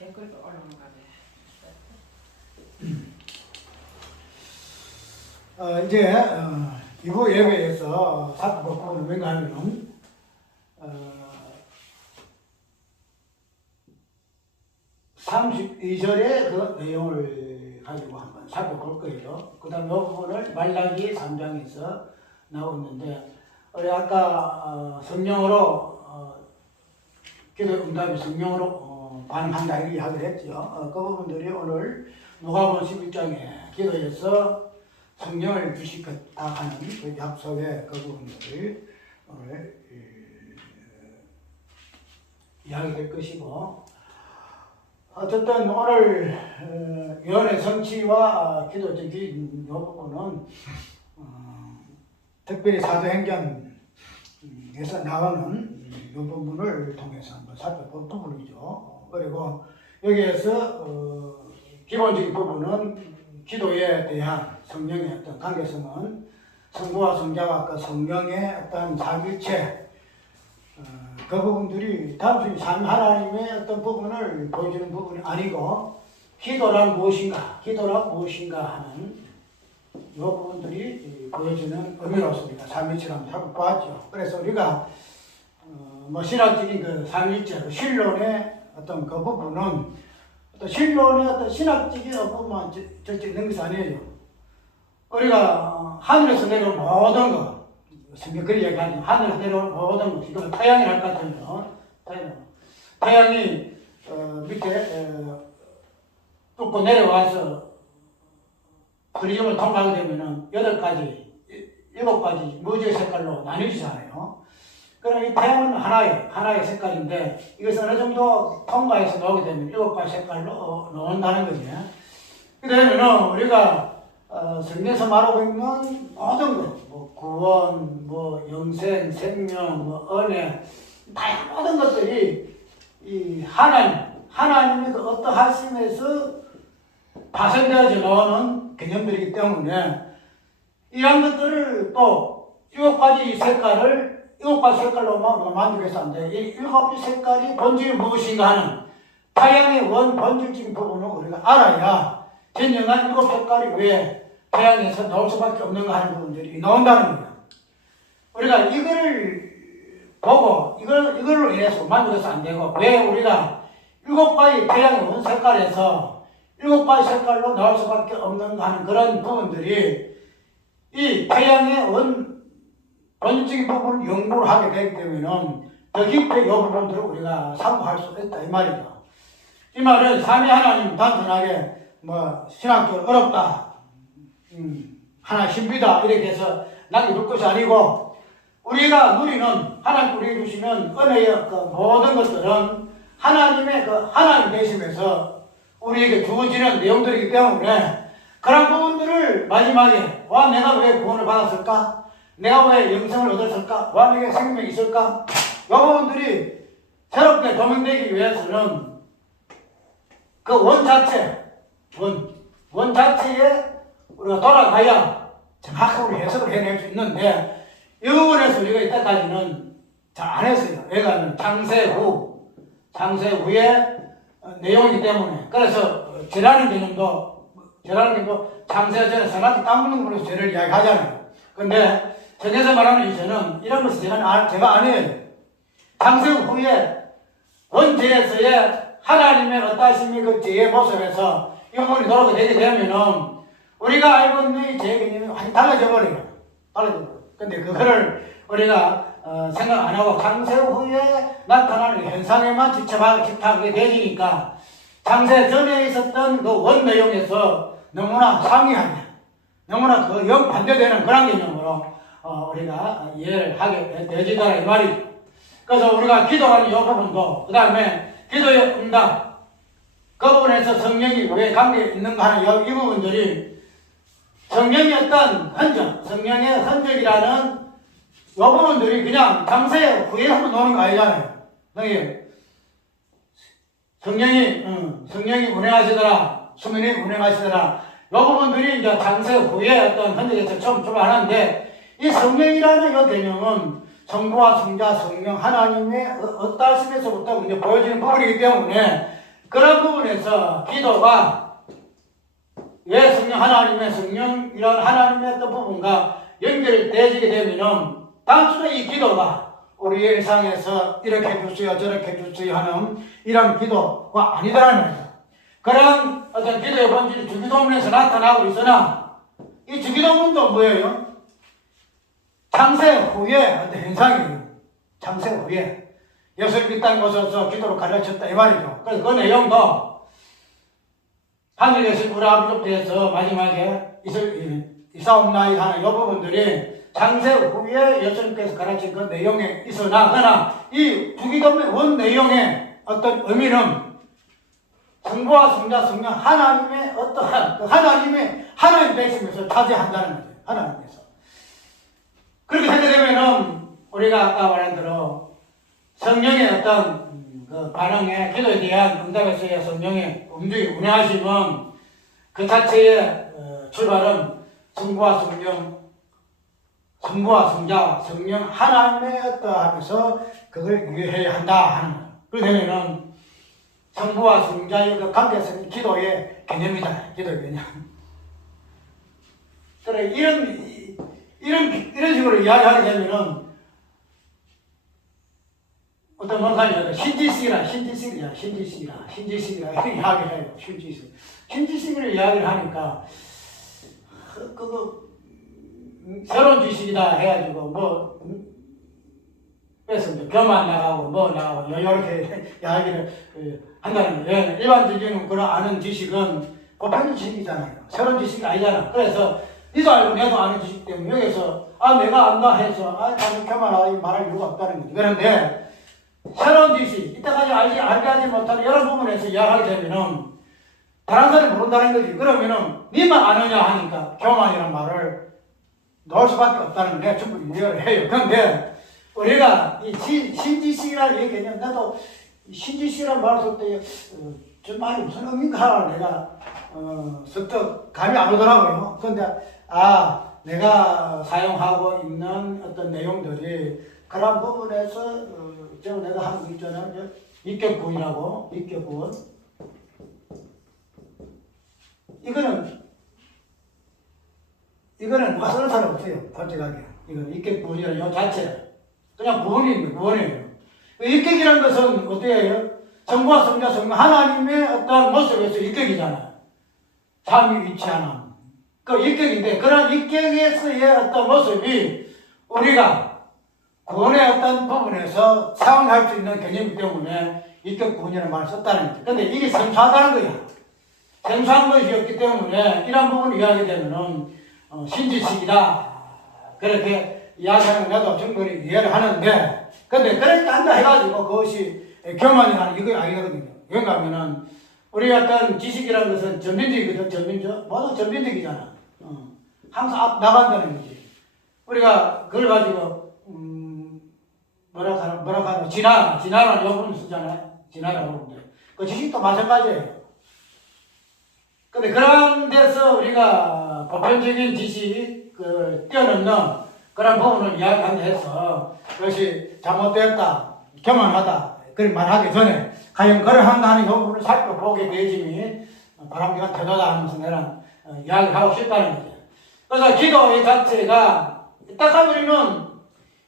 댓글도 올라오는 거네. 이제 이부 예배에서 사도법문을 맹하면은 32절의 그 내용을 가지고 한번 살펴볼 거예요. 그 다음 이 부분을 말라기 3장에서 나오는데, 우리 아까 성령으로 기도 응답이 성령으로 반응한다 이렇게 이야기를 했죠. 그 부분들이 오늘 누가복음 11장에 기도에서 성령을 주실 것다 하는 그 약속의 그 부분들을 오늘 이야기될 것이고, 어쨌든 오늘 예언의 성취와 기도적인 이 부분은 특별히 사도행전에서 나오는 이 부분을 통해서 한번 살펴볼 부분이죠. 그리고 여기에서 기본적인 부분은 기도에 대한 성령의 어떤 관계성은 성부와 성자와 그 성령의 어떤 삼위일체 그 부분들이 단순히 산 하나님의 어떤 부분을 보여주는 부분이 아니고 기도란 무엇인가 하는 이 부분들이 보여주는 의미로서 우리가 삼위일체를 한번 살펴보았죠. 그래서 우리가 뭐 신학적인 그 삼위일체, 그 신론의 어떤 그 부분은 또 신론의 어떤 신학적인 부분만 절대 있는 것이 아니에요. 우리가 하늘에서 내려온 모든 것, 성경 그리 얘기하죠. 하늘에서 내려온 모든 것, 이거 태양이랄 것 같으면 태양이 밑에 뚫고 내려와서 그리움을 통과하게 되면은 8가지, 7가지 무지의 색깔로 나뉘지잖아요. 그럼 이 태양은 하나의 색깔인데 이것을 어느 정도 통과해서 나오게 되면 7가지 색깔로 나온다는 거죠. 그러면 우리가 성경에서 말하고 있는 모든 것, 뭐 구원, 뭐 영생, 생명, 뭐 은혜, 다양한 모든 것들이 이 하나님의 그 어떠하심에서 파생되어져 나오는 개념들이기 때문에 이런 것들을 또 7가지 색깔로 우리가 만족해서 안 돼. 이 7가지 색깔이 본질이 무엇인가 하는 태양의 본질적인 부분을 우리가 알아야 진정한 7색깔이 왜 태양에서 나올 수밖에 없는가 하는 부분들이 나온다는 거예요. 우리가 이거를 보고 이걸로 인해서 만족해서 안 되고 왜 우리가 7가지 태양의 색깔에서 7가지 색깔로 나올 수밖에 없는가 하는 그런 부분들이 이 태양의 본질적인 부분을 연구를 하게 되기 때문에 더 깊게 이 부분들을 우리가 사고할 수 있다 이 말이죠. 이 말은 삼위 하나님 단순하게 뭐 신학적으로 어렵다, 하나 신비다 이렇게 해서 남겨둘 것이 아니고 우리가 누리는 하나님 우리에게 주시는 은혜의 그 모든 것들은 하나님의 그 하나님 되심에서 우리에게 주어지는 내용들이기 때문에 그런 부분들을 마지막에 와 내가 왜 구원을 받았을까? 내가 왜 영생을 얻었을까? 와 내게 생명이 있을까? 이 부분들이 새롭게 도명되기 위해서는 그 원 자체에 우리가 돌아가야 정확하게 해석을 해낼 수 있는데 이 부분에서 우리가 이때까지는 잘 안 했어요. 왜냐하면 창세 후의 내용이기 때문에. 그래서 죄라는 개념도 창세 전에 생각이 까먹는 걸로 죄를 이야기하잖아요. 근데 성경에서 말하는 이 죄는 이런 것을 제가 안 해요. 창세 후에 원죄에서의 하나님의 어떠하심이 그 죄의 모습에서 이 부분이 돌아오게 되게 되면은 우리가 알고 있는 이 죄의 개념이 완전히 달라져 버려요. 근데 그거를 우리가 생각 안 하고 창세 후에 나타나는 현상에만 집착하게 되니까 창세 전에 있었던 그 원 내용에서 너무나 상이하게, 너무나 그 역반대되는 그런 개념으로 우리가 이해를 하게 되지더라 이 말이죠. 그래서 우리가 기도하는 이 부분도 그 다음에 기도의 응답 그 부분에서 성령이 왜 관계 있는가 하는 이 부분들이 성령의 어떤 흔적, 성령의 흔적이라는 이 부분들이 그냥 창세 후에 한번 나오는 거 아니잖아요. 성령이 운행하시더라, 수민이 운행하시더라. 이 부분들이 이제 창세 후에 어떤 흔적에서 처음 출발하는데 이 성령이라는 이 개념은 성부와 성자, 성령 하나님의 어떠하심에서부터 이제 보여지는 부분이기 때문에 그런 부분 부분에서 기도가 왜 성령 하나님의 성령 이런 하나님의 어떤 부분과 연결되어지게 되면은 단순히 이 기도가 우리의 일상에서 이렇게 해주세요 저렇게 해주세요 하는 이런 기도가 아니더라는 말이죠. 그런 어떤 기도의 본질이 주기도문에서 나타나고 있으나 이 주기도문도 뭐예요? 창세 후에 어떤 현상이에요. 창세 후에 예수를 이 땅에 오셔서 기도로 가르쳤다 이 말이죠. 그래서 그 내용도 하늘에 계신 우리 아버지께서 마지막에 이사옵나이 하는 이 부분들이 창세 후에 예수님께서 가르친 그 내용에 있으나 그러나 이 주기도문의 원 내용의 어떤 의미는 성부와 성자 성령 하나님의 어떠한 그 하나님의 하나님 되심에서 차지한다는 거죠. 하나님께서 그렇게 되게 되면은 우리가 아까 말한 대로 성령의 어떤 그 반응에 기도에 대한 응답에서의 성령의 움직임 운행하심은 그 자체의 출발은 성부와 성령 성부와 성자 성령 하나님의 어떠하면서 그걸 유해해야 한다 하는 거예요. 그렇게 되면은 성부와 성자의 그 관계성이 기도의 개념이다. 기도의 개념. 그래 이런 식으로 이야기하게 되면은 어떤 목사님이 신지식이라 이렇게 이야기를 해요. 신지식을 이야기를 하니까 그거 새로운 지식이다 해가지고 그래서 교만 나가고 나가고 이렇게 이야기를 한다는 거예요. 일반적인 그런 아는 지식은 보편적 지식이잖아요. 새로운 지식이 아니잖아. 그래서 니도 알고 내도 아는 지식 때문에 여기서 내가 안다 해서 나는 교만하다 말할 이유가 없다는 거지. 그런데 새로운 지식, 이때까지 알게 하지 못하는 여러 부분에서 이야기하게 되면은 다른 사람이 모른다는 거지. 그러면은 니만 아느냐 하니까 교만이라는 말을 넣을 수밖에 없다는 게 충분히 이해를 해요. 그런데 우리가 이 신지식이라는 이 개념, 나도 신지식이라는 말을 쓸 때 좀 말이 무슨 의미인가 내가 선뜻 감이 안 오더라고요. 그런데 내가 사용하고 있는 어떤 내용들이 그런 부분에서 제가 내가 하는 거 있잖아요. 입격부이라고 입격부. 이거는 누가 쓰는 사람 없어요. 솔직하게. 이건 입격부이라는 요 자체. 그냥 구원이에요. 입격이라는 것은 어떻게 해요? 성부와 성자 성령 하나님의 어떤 모습에서 입격이잖아요. 삼위일체하나. 그 입격인데 그런 입격에서의 어떤 모습이 우리가 구원의 어떤 부분에서 사용할 수 있는 개념이기 때문에 입격 구원이라는 말을 썼다는 거죠. 근데 이게 생소하다는 거야. 생소한 것이었기 때문에 이런 부분을 이야기되면은 신지식이다. 그렇게 이야기하는 나도 충분히 이해를 하는데, 근데 그렇게 한다 해가지고 그것이 교만이라는 이거 아니거든요. 왜냐 하면은 우리 어떤 지식이라는 것은 전면적이거든. 모두 전면적이잖아. 항상 앞 나간다는 거지. 우리가 그걸 가지고 뭐라 하나 진화라는 용어를 쓰잖아요. 진화라고 하는데 그 지식도 마찬가지예요. 근데 그런 데서 우리가 보편적인 지식 뛰어넘는 그런 부분을 이야기한다 해서 그것이 잘못됐다, 교만하다 그런 말하기 전에 과연 그러한다는 부분을 살펴보게 되지니 바람직한 태도다 하면서 내가 이야기하고 싶다는 거죠. 그래서 기도의 자체가 딱 우리는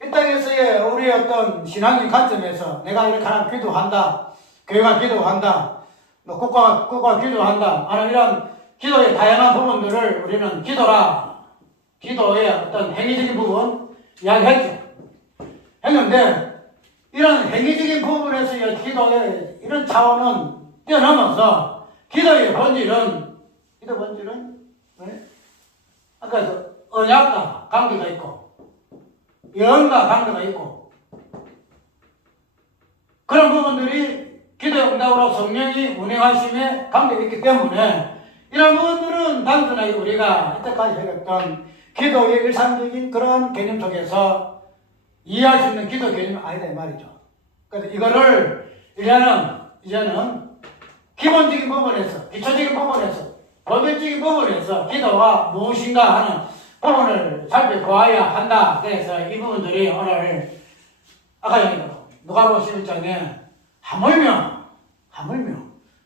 이 땅에서의 우리의 어떤 신앙의 관점에서 내가 이렇게 하나 기도한다, 교회가 기도한다, 국가가 기도한다 하는 이런 기도의 다양한 부분들을 우리는 기도의 어떤 행위적인 부분 이야기했죠. 했는데 이런 행위적인 부분에서의 기도의 이런 차원은 뛰어넘어서 기도의 본질은 아까 언약과 관계가 있고 영과 관계가 있고 그런 부분들이 기도의 응답으로 성령이 운행하심에 관계가 있기 때문에 이런 부분들은 단순하게 우리가 이때까지 해왔던 기도의 일상적인 그런 개념 속에서 이해할 수 있는 기도 개념이 아니다 이 말이죠. 그래서 이거를 이제는 기본적인 부분에서 기초적인 부분에서 본질적인 부분에서 기도가 무엇인가 하는 부분을 살펴보아야 한다. 그래서 이 부분들이 오늘 아까 누가복음 11장에 하물며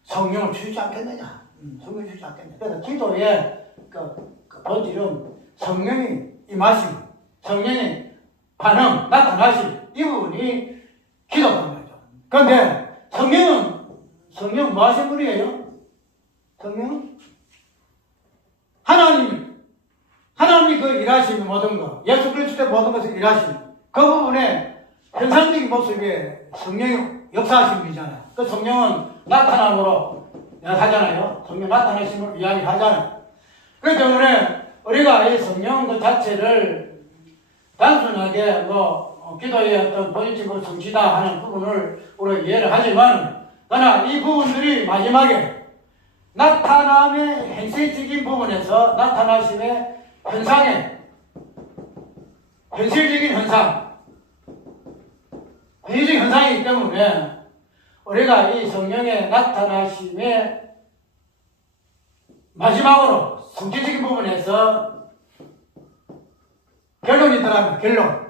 성령을 주지 않겠느냐. 성령을 주지 않겠느냐. 그래서 기도의 그 본질은 성령이 임하심, 성령의 반응, 나타나심, 이 부분이 기도라는 거죠. 그런데 성령 뭐 하신 분이에요? 성령은 하나님이 그 일하시는 모든 것, 예수 그리스도의 모든 것을 일하시는 그 부분에 현상적인 모습에 성령이 역사하신 분이잖아요. 그 성령은 나타남으로 하잖아요. 성령 나타나심을 이야기하잖아요. 그렇기 때문에 우리가 이 성령 그 자체를 단순하게 기도의 어떤 본질적으로 성취다 하는 부분을 우리가 이해를 하지만, 그러나 이 부분들이 마지막에 나타남의 현실적인 부분에서 나타나심의 현실적인 현상이기 때문에 우리가 이 성령의 나타나심의 마지막으로 성질적인 부분에서 결론이 들어갑니다. 결론.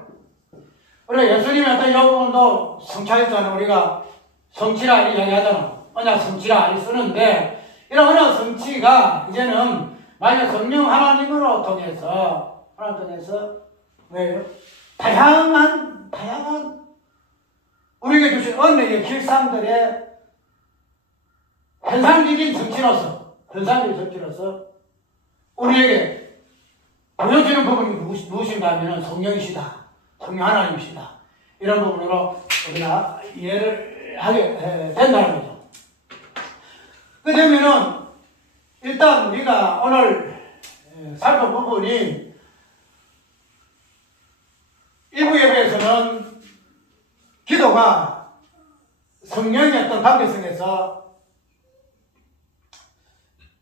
우리가 예수님의 어떤 이 부분도 성취하였잖아요. 우리가 성취라 이야기하잖아. 언약 성취라 이 쓰는데, 이런 언약 성취가 이제는 만약 성령 하나님으로 통해서 왜요? 다양한 우리에게 주신 은혜의 길상들의 현상적인 성취로서 우리에게 보여지는 부분이 무엇인가 하면 성령이시다. 성령 하나님이시다. 이런 부분으로 우리가 이해를 하게 된다는 거죠. 그러면은 일단 우리가 오늘 살펴본 부분이 일부 예배에서는 기도가 성령의 어떤 관계성에서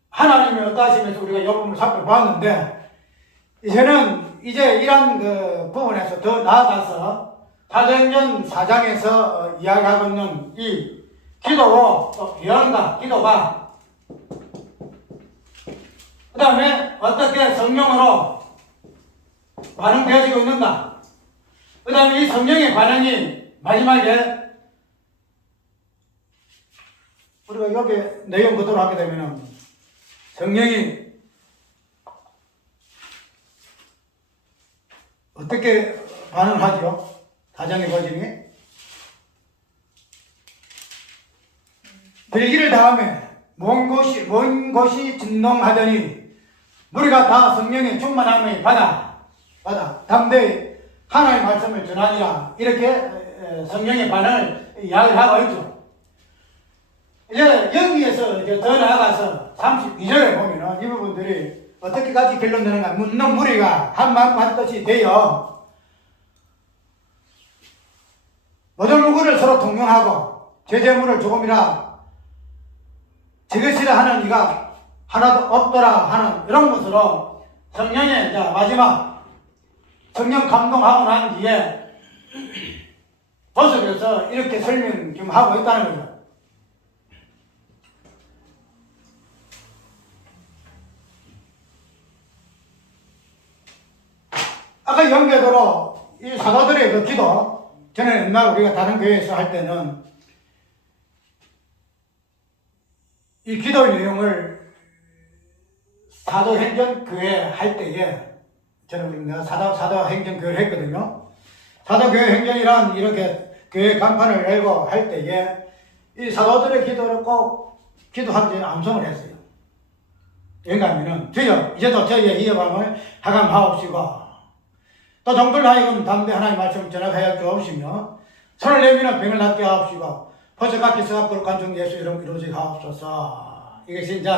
하나님의 어떠하심에서 우리가 이 부분을 살펴보았는데, 이제 이런 그 부분에서 더 나아가서 사도행전 4장에서 이야기하고 있는 이 기도로 예언과 기도가 그 다음에 어떻게 성령으로 반응되어지고 있는가, 그 다음에 이 성령의 반응이 마지막에 우리가 여기 내용 그대로 하게 되면 성령이 어떻게 반응을 하죠? 사장의 거짐이 별기를 다음에 먼 곳이 진동하더니 우리가 다 성령의 충만함을 받아 담대히 하나님의 말씀을 전하니라. 이렇게 성령의 반응을 이야기를 하고 있죠. 이제 여기에서 이제 더 나아가서 32절에 보면은 이 부분들이 어떻게까지 결론되는가. 묻는 무리가 한 마음 한 뜻이 되어 모든 물건을 서로 통용하고 제재물을 조금이라 적으시라 하는 이가 하나도 없더라 하는 이런 것으로 성령의 마지막 성령 감동하고 난 뒤에 모습에서 이렇게 설명 좀 하고 있다는 거죠. 아까 연계도로 이 사도들의 그 기도, 전에 옛날 우리가 다른 교회에서 할 때는 이 기도의 내용을 사도행전 교회 할 때에, 저는 내가 사도행전 교회를 했거든요. 사도교회 행전이란 이렇게 교회 간판을 열고 할 때에 이 사도들의 기도를 꼭 기도하기 전에 암송을 했어요. 왜냐하면 주여 이제도 저희의 이해방을 하감하옵시고 또 종들 하여금 담대 하나님 말씀을 전하게 주옵시며 손을 내미는 병을 낫게 하옵시고 포석같이 서갑 간중 예수 이름 이루어지게 하옵소서. 이것이 이제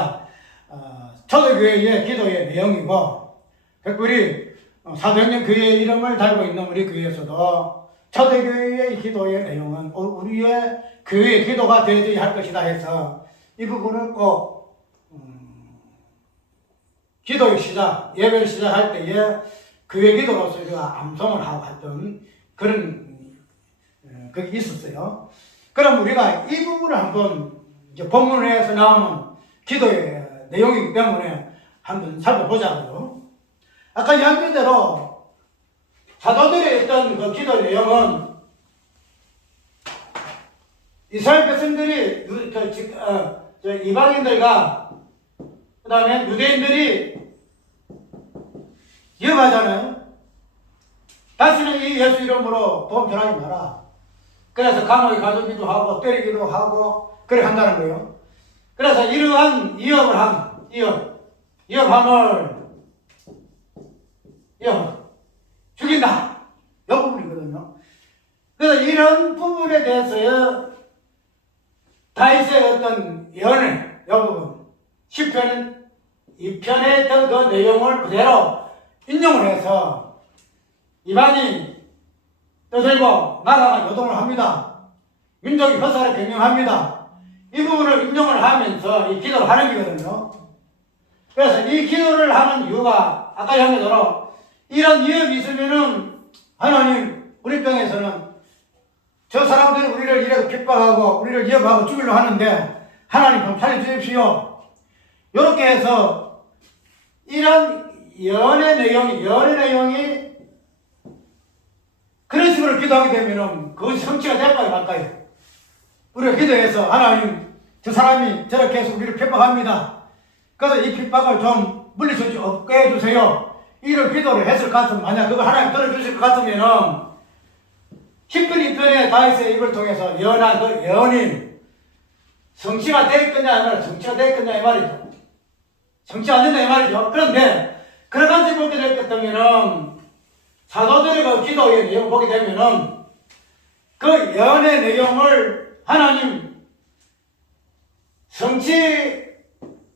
초대교회의 기도의 내용이고, 특별히 사도행전 교회의 이름을 달고 있는 우리 교회에서도 초대교회의 기도의 내용은 우리의 교회의 기도가 되어야 할 것이다 해서 이 부분을 꼭 기도의 시작, 예배를 시작할 때에 교회 기도로서 우리가 암송을 하고 했던 그런 그게 있었어요. 그럼 우리가 이 부분을 한번 이제 본문에서 나오는 기도의 내용이기 때문에 한번 살펴보자고요. 아까 이야기한 대로 사도들의 어떤 그 기도 내용은 이스라엘 백성들이 이방인들과 그 다음에 유대인들이 위협하잖아요. 다시는 이 예수 이름으로 복음 전하지 마라. 그래서 감옥에 가두기도 하고 때리기도 하고 그래 한다는 거예요. 그래서 이러한 위협함을 죽인다. 이 부분이거든요. 그래서 이런 부분에 대해서 다윗의 어떤 예언을 이 부분 10편 2편에 했던 그 내용을 그대로 인용을 해서 이방이 떠들고 나라가 요동을 합니다. 민족이 헛살에 변명합니다. 이 부분을 인용을 하면서 이 기도를 하는 거거든요. 그래서 이 기도를 하는 이유가 아까 얘기대로 이런 위협이 있으면은 하나님 우리 땅에서는 저 사람들이 우리를 이래서 핍박하고 우리를 위협하고 죽이려 하는데 하나님 좀 살려주십시오. 이렇게 해서 이런 예언의 내용이 그런 식으로 기도하게 되면은 그것이 성취가 될까요 말까요? 우리가 기도해서 하나님 저 사람이 저렇게 해서 우리를 핍박합니다. 그래서 이 핍박을 좀 물리칠 수 없게 해주세요. 이런 기도를 했을 것 같으면 만약 그걸 하나님 들어주실 것 같으면은 10편 2편의 다윗의 입을 통해서 예언한 그 예언이 성취가 되겠느냐 이 말이죠. 성취가 되겠느냐 이 말이죠. 성취 안 된다 이 말이죠. 그런데 그러간지 보게 됐다면은 사도들의 그 기도의 내용을 보게 되면은 그 예언의 내용을 하나님 성취하게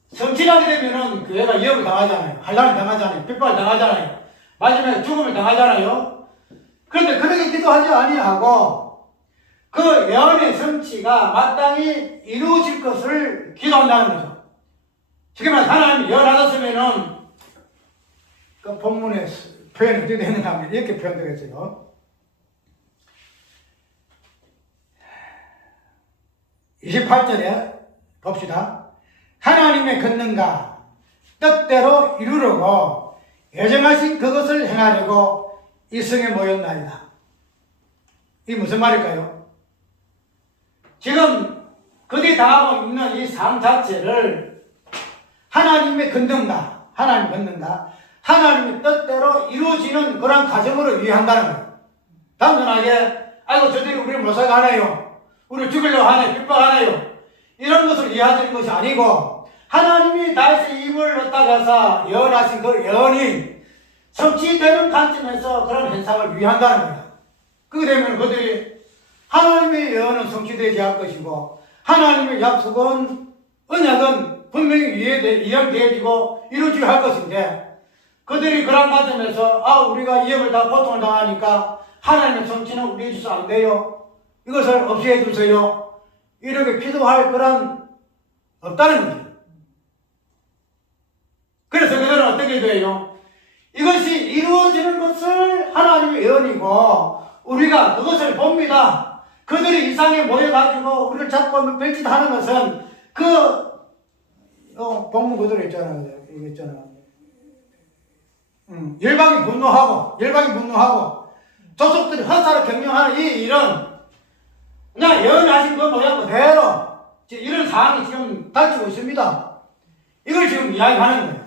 되면은 교회가 위협을 당하잖아요. 환란을 당하잖아요. 핍박을 당하잖아요. 마지막에 죽음을 당하잖아요. 그런데 그렇게 기도하지 아니하고 그 예언의 성취가 마땅히 이루어질 것을 기도한다는 거죠. 지금 하나님이 예언하셨으면은 그 본문의 표현이 어떻게 되는가 하면 이렇게 표현되겠어요. 28절에 봅시다. 하나님의 권능과 뜻대로 이루려고 예정하신 그것을 행하려고 이 성에 모였나이다. 이게 무슨 말일까요? 지금 그들이 당하고 있는 이 삶 자체를 하나님의 권능과 하나님의 뜻대로 이루어지는 그런 과정으로 이해한다는 거예요. 단순하게 아이고 저들이 우리를 못 살게 하네요. 우리를 죽이려고 하네. 핍박하네요. 이런 것을 이해하는 것이 아니고 하나님이 다윗의 입을 넣다가서 예언하신 그 예언이 성취되는 관점에서 그런 현상을 위한다는 거예요. 그렇게 되면 그들이 하나님의 예언은 성취되지 않을 것이고 하나님의 약속은 언약은 분명히 이행되어지고 이루어져야 할 것인데 그들이 그런 관점에서 우리가 위협을 다 고통을 당하니까 하나님의 성취는 우리에 있어서 안 돼요. 이것을 없이 해주세요. 이렇게 기도할 거란 없다는 거죠. 그래서 그들은 어떻게 돼요? 이것이 이루어지는 것을 하나님의 예언이고 우리가 그것을 봅니다. 그들이 이상에 모여가지고 우리를 잡고 별짓하는 것은 본문 그대로 있잖아요. 이거 있잖아요. 열방이 분노하고 조속들이 헛살을 경영하는 이 일은 그냥 예언하신 그 모양 그대로 이런 상황이 지금 닥치고 있습니다. 이걸 지금 이야기하는 거예요.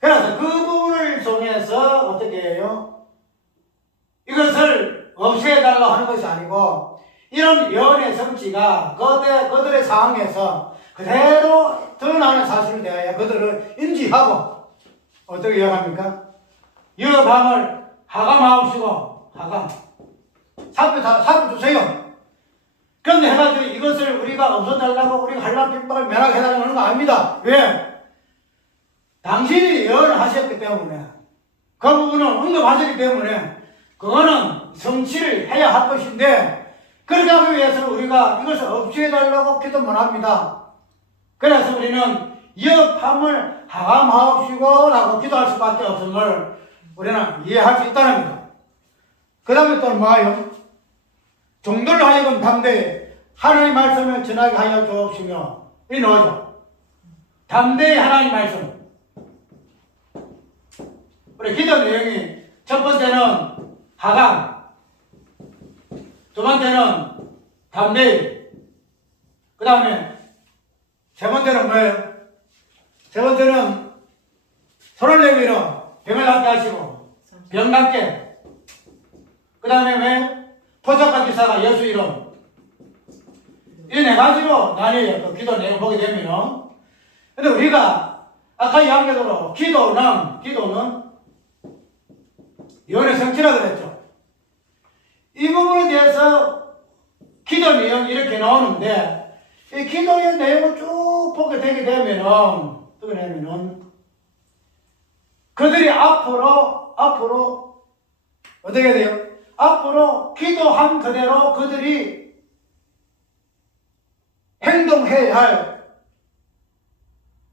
그래서 그 부분을 통해서 어떻게 해요? 이것을 없애달라고 하는 것이 아니고 이런 예언의 성취가 그들의 상황에서 그대로 드러나는 사실을 대하여 그들을 인지하고 어떻게 이야기합니까? 위협함을 하감하옵시고 살펴주세요. 그런데 해가지고 이것을 우리가 없어달라고 우리가 환난 핍박을 면하게 해달라는 거 아닙니다. 왜? 당신이 예언을 하셨기 때문에 그 부분을 언급하셨기 때문에 그거는 성취를 해야 할 것인데 그렇게 하기 위해서 우리가 이것을 없애달라고 기도만 합니다. 그래서 우리는 위협함을 하감하옵시고 라고 기도할 수밖에 없음을 우리는 이해할 수 있다는 겁니다. 그 다음에 또 뭐예요? 종들로 하여금 담대히 하나님 말씀을 전하게 하여 주옵시며 이 뭐죠? 담대히 하나님 말씀. 우리 기도 내용이 첫 번째는 하감, 두 번째는 담대히, 그 다음에 세 번째는 뭐예요? 세 번째는 손을 내밀어 병을 낫게 하시고 병 낫게. 그 다음에 왜? 포착한 기사가 예수 이름. 이 네 가지로 나뉘어요. 그 기도 내용 보게 되면은. 근데 우리가 아까 이야기대로 기도는 예언의 성취라 그랬죠. 이 부분에 대해서 기도 내용이 이렇게 나오는데, 이 기도의 내용을 쭉 보게 되게 되면은, 그들이 앞으로, 어떻게 돼요? 앞으로 기도한 그대로 그들이 행동해야 할,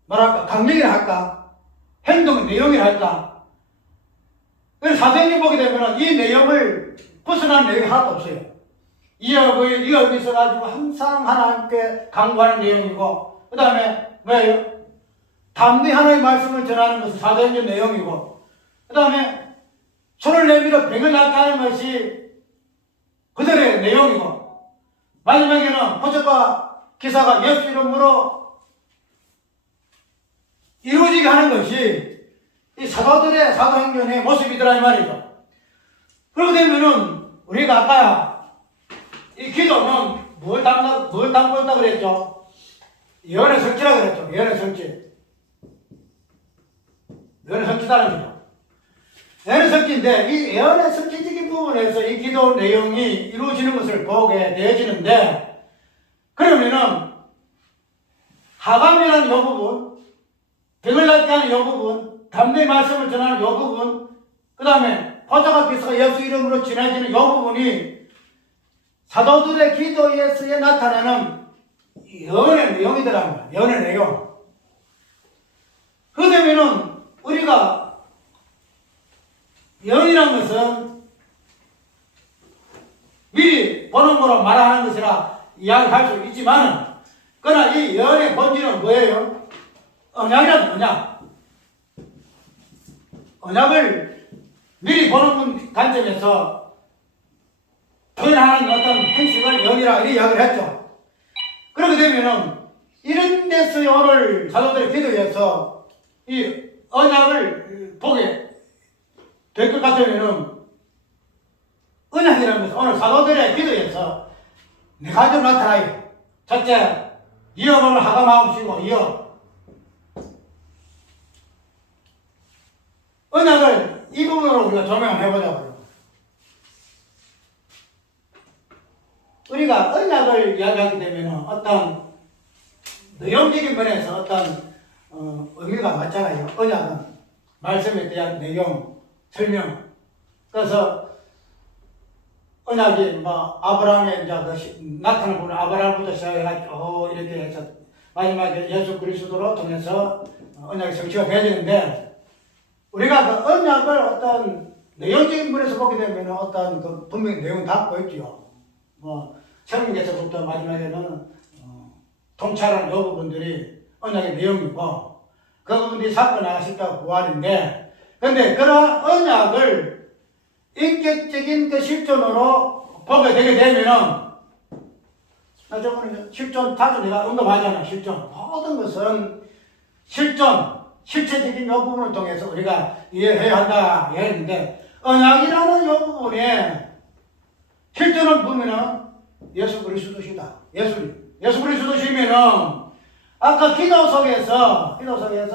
강령이라 할까? 행동 내용이라 할까? 그래서 사도행전 보게 되면 이 내용을 벗어난 내용이 하나도 없어요. 이업이 있어가지고 항상 하나님께 강구하는 내용이고, 그 다음에 뭐예요? 담대히 하나님의 말씀을 전하는 것은 사도행전 내용이고, 그 다음에 손을 내밀어 병을 낫게 하는 것이 그들의 내용이고, 마지막에는 포적과 기사가 예수 이름으로 이루어지게 하는 것이 이 사도들의 사도행전의 모습이더라 이 말이죠. 그렇게 되면은 우리가 아까 이 기도는 뭘 담고 있다 그랬죠? 예언의 성취라 그랬죠. 예언의 성취. 예언의 성취다는 거죠. 예언의 성취인데 이 예언의 성취적인 부분에서 이 기도 내용이 이루어지는 것을 보게 되어지는데, 그러면은 하감이라는 요 부분, 병을 낫게 하는 요 부분, 담대의 말씀을 전하는 요 부분, 그 다음에 포자가 기사가 예수 이름으로 지나지는 요 부분이 사도들의 기도에서 나타나는 예언의 내용이더라고요. 예언의 내용. 그러면은 우리가 예언이라는 것은 미리 보는 거로 말하는 것이라 이야기할 수 있지만은, 그러나 이 예언의 본질은 뭐예요? 언약이라는 언약. 언약을 미리 보는 관점에서 표현하는 어떤 행식을 예언이라 이렇게 이야기를 했죠. 그렇게 되면은 이런 데서 오늘 사도들의 기도에서 이 언약을 보게 될 것 같으면은, 언약이라는 것은 오늘 사도들의 기도에서 네 가지로 나타나요. 첫째, 이업을 하감하옵시고 이업. 언약을 이 부분으로 우리가 조명을 해보자고요. 우리가 언약을 이야기하게 되면 어떤 내용적인 면에서 어떤 의미가 맞잖아요. 언약은 말씀에 대한 내용, 설명. 그래서 언약이 아브라함의 이제 나타나는 부분, 아브라함부터 시작해가지고 이렇게 해서 마지막에 예수 그리스도로 통해서 언약의 성취가 되어지는데, 우리가 그 언약을 어떤 내용적인 면에서 보게 되면 어떤 그 분명히 내용은 담고 있죠. 성경에서부터 마지막에는 통찰하는 요 부분들이 언약의 내용이고, 그 부분이 사건하나 싶다고 구하는데, 근데 그런 언약을 인격적인 그 실존으로 보게 되게 되면은, 나 저번에 실존 다주 내가 언급하잖아. 실존. 모든 것은 실체적인 요 부분을 통해서 우리가 이해해야 한다 이랬는데, 언약이라는 요 부분에 실존을 보면은 예수 그리스도시다. 예수 그리스도시면은 아까 기도 속에서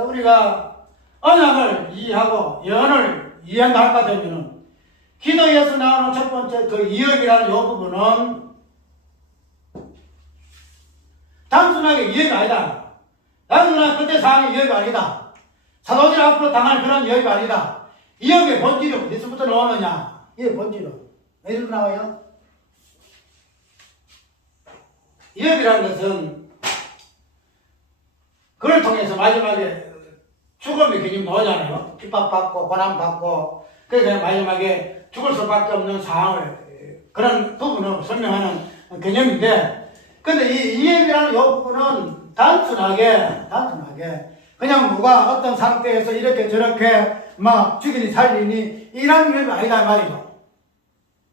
우리가 언약을 이해하고 예언을 이해한다 할까 되면은, 기도에서 나오는 첫 번째 그 이업이라는 요 부분은 단순하게 이업이 아니다. 단순한 그때 상황의 이업이 아니다. 사도들 앞으로 당할 그런 이업이 아니다. 이업의 본질은 어디서부터 나오느냐? 이의 본질은 어디서 나와요? 이업이라는 것은 그걸 통해서 마지막에 죽음의 개념이 나오잖아요. 핍박받고 고난받고, 그래서 마지막에 죽을 수밖에 없는 상황을, 그런 부분을 설명하는 개념인데, 근데 이 이업이라는 이 부분은 단순하게 그냥 누가 어떤 상태에서 이렇게 저렇게 죽이니 살리니 이런 이업이 아니다 말이죠.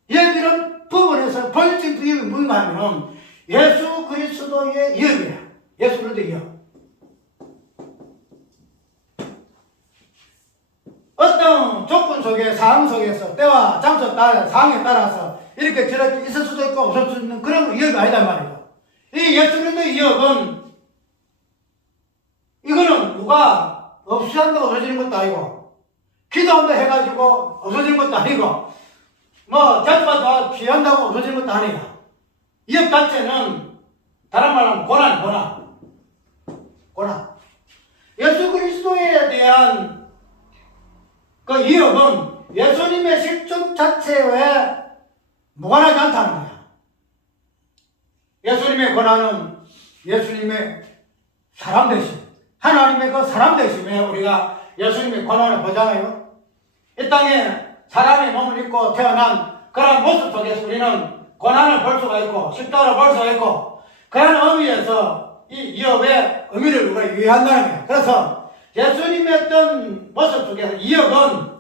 이업이란 부분에서 본질 이업이 뭔가 하면은 예수 그리스도의 이업이야. 예수 그리스도의 이업. 속에 상황 속에서 때와 장소 따라 상황에 따라서 이렇게 저렇게 있을 수도 있고 없을 수도 있는 그런 위협이 아니단 말이에요. 이 예수님의 위협은 이거는 누가 없애한다고 없어지는 것도 아니고 기도한다 해가지고 없어지는 것도 아니고 뭐 자주마다 피한다고 없어지는 것도 아니야. 위협 자체는 다른 말로 하면 고난. 예수 그리스도에 대한 그 위협은 예수님의 실존 자체에 무관하지 않다는 거야. 예수님의 고난은 예수님의 사람 되심, 하나님의 그 사람 되심에 우리가 예수님의 고난을 보잖아요. 이 땅에 사람의 몸을 입고 태어난 그런 모습 속에서 우리는 고난을 볼 수가 있고 십자가를 볼 수가 있고 그런 의미에서 이 위협의 의미를 우리가 이해한다는 거예요. 그래서 예수님의 어떤 모습 속에서 위협은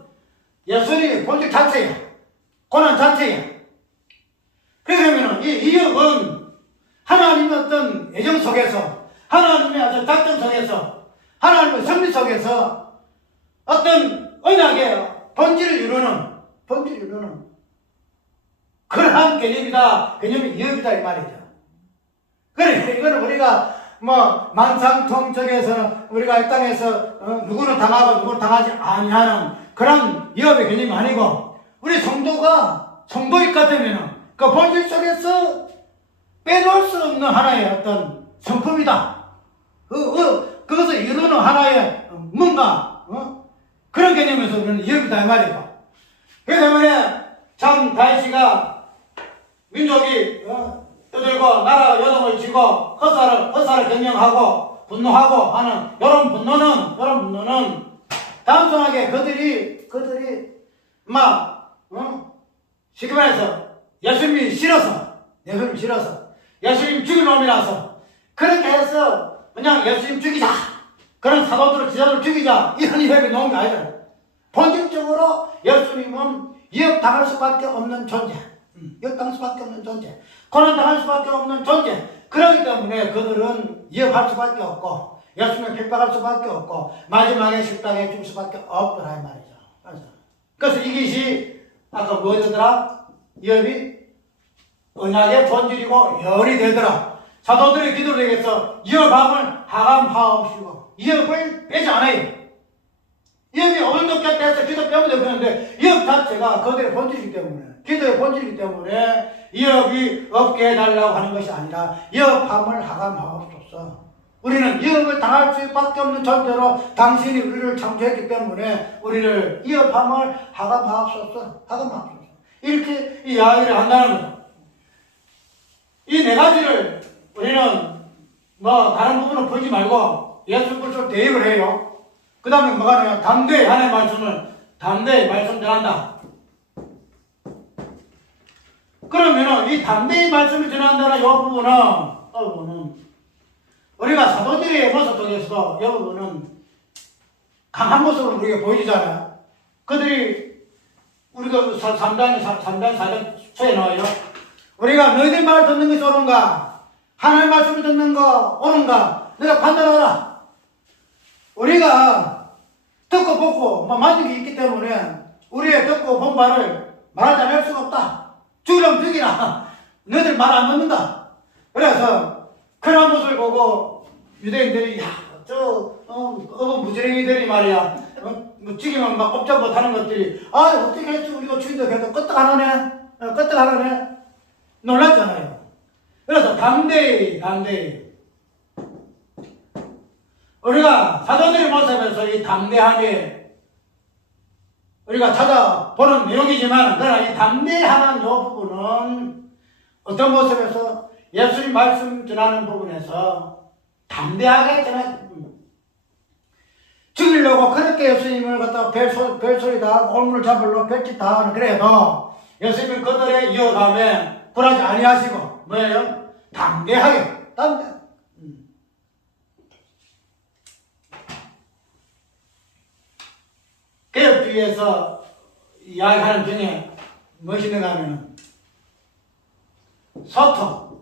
예수님의 본질 자체야. 고난 자체야. 그러면 이 위협은 하나님의 어떤 예정 속에서 하나님의 어떤 작전 속에서 하나님의 섭리 속에서 어떤 언약의 본질을 이루는 그러한 개념이 위협이다 이 말이죠. 그래 이거는 우리가 뭐 만상통적에서는 우리가 이 땅에서 누구는 당하고 누구는 당하지 아니하는 그런 위협의 개념이 아니고 우리 성도가 성도일 것 같으면 그 본질 속에서 빼놓을 수 없는 하나의 어떤 성품이다. 그것을 이루는 하나의 뭔가 그런 개념에서 우리는 위협이다 이 말이죠. 그렇기 때문에 참 다윗이가 민족이 떠들고 나라가 요동을 치고 허사를 경영하고 분노하고 하는 이런 분노는 단순하게 그들이 쉽게 말해서 예수님이 싫어서 예수님 죽일 놈이라서 그렇게 해서 그냥 예수님 죽이자 그런 사도들을 지도자를 죽이자 이런 위협이 나온 게 아니잖아요. 본질적으로 예수님은 위협당할 수밖에 없는 존재, 위협당할 수밖에 없는 존재, 고난당할 수밖에 없는 존재. 그렇기 때문에 그들은 위협할 수밖에 없고 예수님을 핍박할 수밖에 없고 마지막에 십자가에 죽을 수밖에 없더라 이 말이죠. 그래서 이것이 아까 뭐였더라? 위협이 언약의 본질이고 열이 되더라. 사도들의 기도를 위해서 위협함을 하감하옵시고 위협을 빼지 않아요. 위협이 어느덧 해서 기도 빼면 되는데 위협 자체가 그들의 본질이기 때문에 기도의 본질이기 때문에 위협이 없게 해달라고 하는 것이 아니라 위협함을 하감하옵소서. 우리는 위협을 당할 수밖에 없는 존재로 당신이 우리를 창조했기 때문에 우리를 위협함을 하감하옵소서. 이렇게 이야기를 한다는 거죠. 이 네 가지를 우리는 뭐 다른 부분은 보지 말고 예수 그리스도로 대입을 해요. 그 다음에 뭐가 나요? 담대히 하나님의 말씀을 담대히 말씀 전한다. 그러면은 이 담대히 말씀을 전한다는 이 부분은 우리가 사도들의 모습 속에서도 이 부분은 강한 모습을 우리가 보이잖아요. 그들이 우리가 3장 4장 초에 나와요. 우리가 너희들 말 듣는 것이 옳은가? 하나님의 말씀을 듣는 거 옳은가? 너희가 판단하라. 우리가 듣고 보고 맞은 게 있기 때문에 우리의 듣고 본 말을 말하지 않을 수가 없다. 죽이라면 죽이라. 너희들 말 안 듣는다. 그래서 그런 모습을 보고 유대인들이 무지랭이들이 말이야 죽이면 막 꼼짝 못하는 것들이 어떻게 했지 우리가 죽인다 해도 끄떡하네 놀랐잖아요. 그래서 담대히 우리가 사도들의 모습에서 이 담대함이 우리가 찾아보는 내용이지만 그러나 이 담대하는 이 부분은 어떤 모습에서 예수님 말씀 전하는 부분에서 담대하게 전하는 죽이려고 그렇게 예수님을 갖다가 별소리 다 하고 올무를 잡으려고 별짓 다 하는 그래도 예수님은 그들의 이어감에 굴하지 아니하시고 뭐예요? 담대. 개혁주의에서 이야기하는 중에 무엇이 있는가 하면 소통,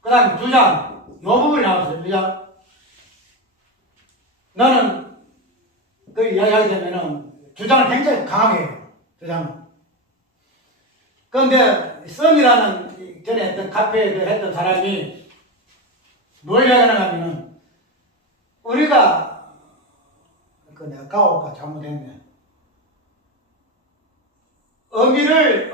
그 다음에 주장, 요 부분이 나왔어요. 주장. 너는 그 이야기하게 되면은 주장을 굉장히 강하게 해요. 주장은. 그런데 선이라는 전에 했던 카페에 했던 사람이 뭘 이야기하는가 하면은 우리가 그 내가 까오가 잘못했네. 의미를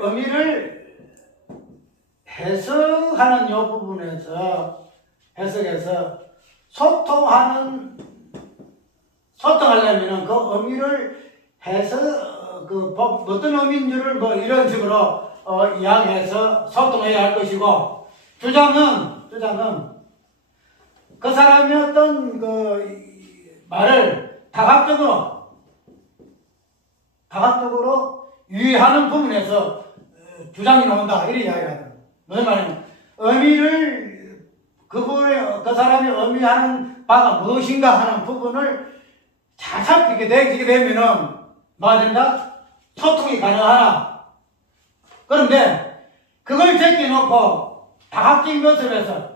해석하는 이 부분에서 해석해서 소통하려면은 그 의미를 해서 그 어떤 의미인지를 뭐 이런 식으로 이야기해서 소통해야 할 것이고 주장은 그 사람이 어떤 그 말을 다각적으로 유의하는 부분에서 주장이 나온다 이렇게 이야기하더라고요. 무슨 말이냐면 의미를 그 사람이 의미하는 바가 무엇인가 하는 부분을 잘 살피게 되면은 뭐가 된다? 소통이 가능하나? 그런데 그걸 제껴놓고 다각적인 모습에서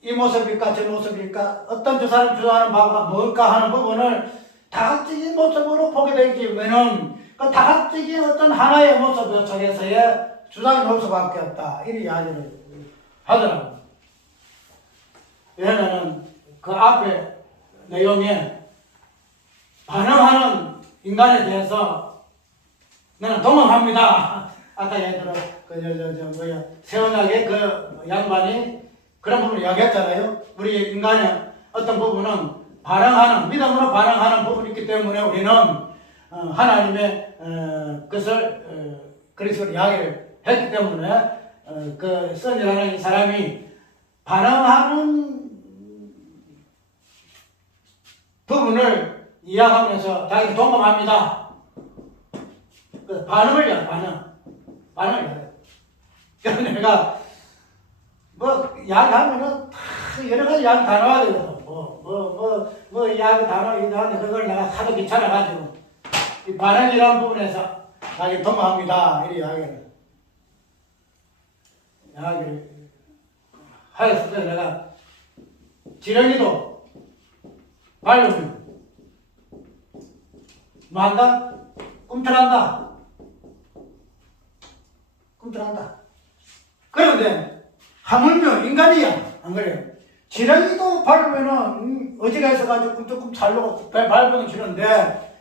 이 모습일까 저 모습일까 어떤 저 사람이 주장하는 바가 뭘까 하는 부분을 다각적인 모습으로 보게 되면은 그 다각적인 어떤 하나의 모습 속에서의 주장이 나올 수밖에 없다 이런 이야기를 하더라고요. 왜냐면은 그 앞에 내용에 반응하는 인간에 대해서 나는 동감합니다. 아까 예를 들어 세원하게 그 양반이 그런 부분을 이야기했잖아요. 우리 인간의 어떤 부분은 믿음으로 반응하는 부분이 있기 때문에 우리는 하나님의 것을 그리스도로 이야기를 했기 때문에 그 선이라는 이 사람이 반응하는 부분을 이야기하면서 자기도 동감합니다. 그 반응을 이야기해요. 그래서 내가 뭐 이야기하면은 여러 가지 이야기 다 나와야 되거든. 뭐 이야기 다 나와야 그걸 내가 하도 귀찮아가지고 이 반응이라는 부분에서 자기 동감합니다. 이렇게 이야기를 하였을 때 내가 지렁이도 밟으면 뭐한다? 꿈틀한다. 그런데 하물며 인간이야. 안 그래요? 지렁이도 밟으면은 어지가 있어가지고 조금 잘로 밟으면 지는데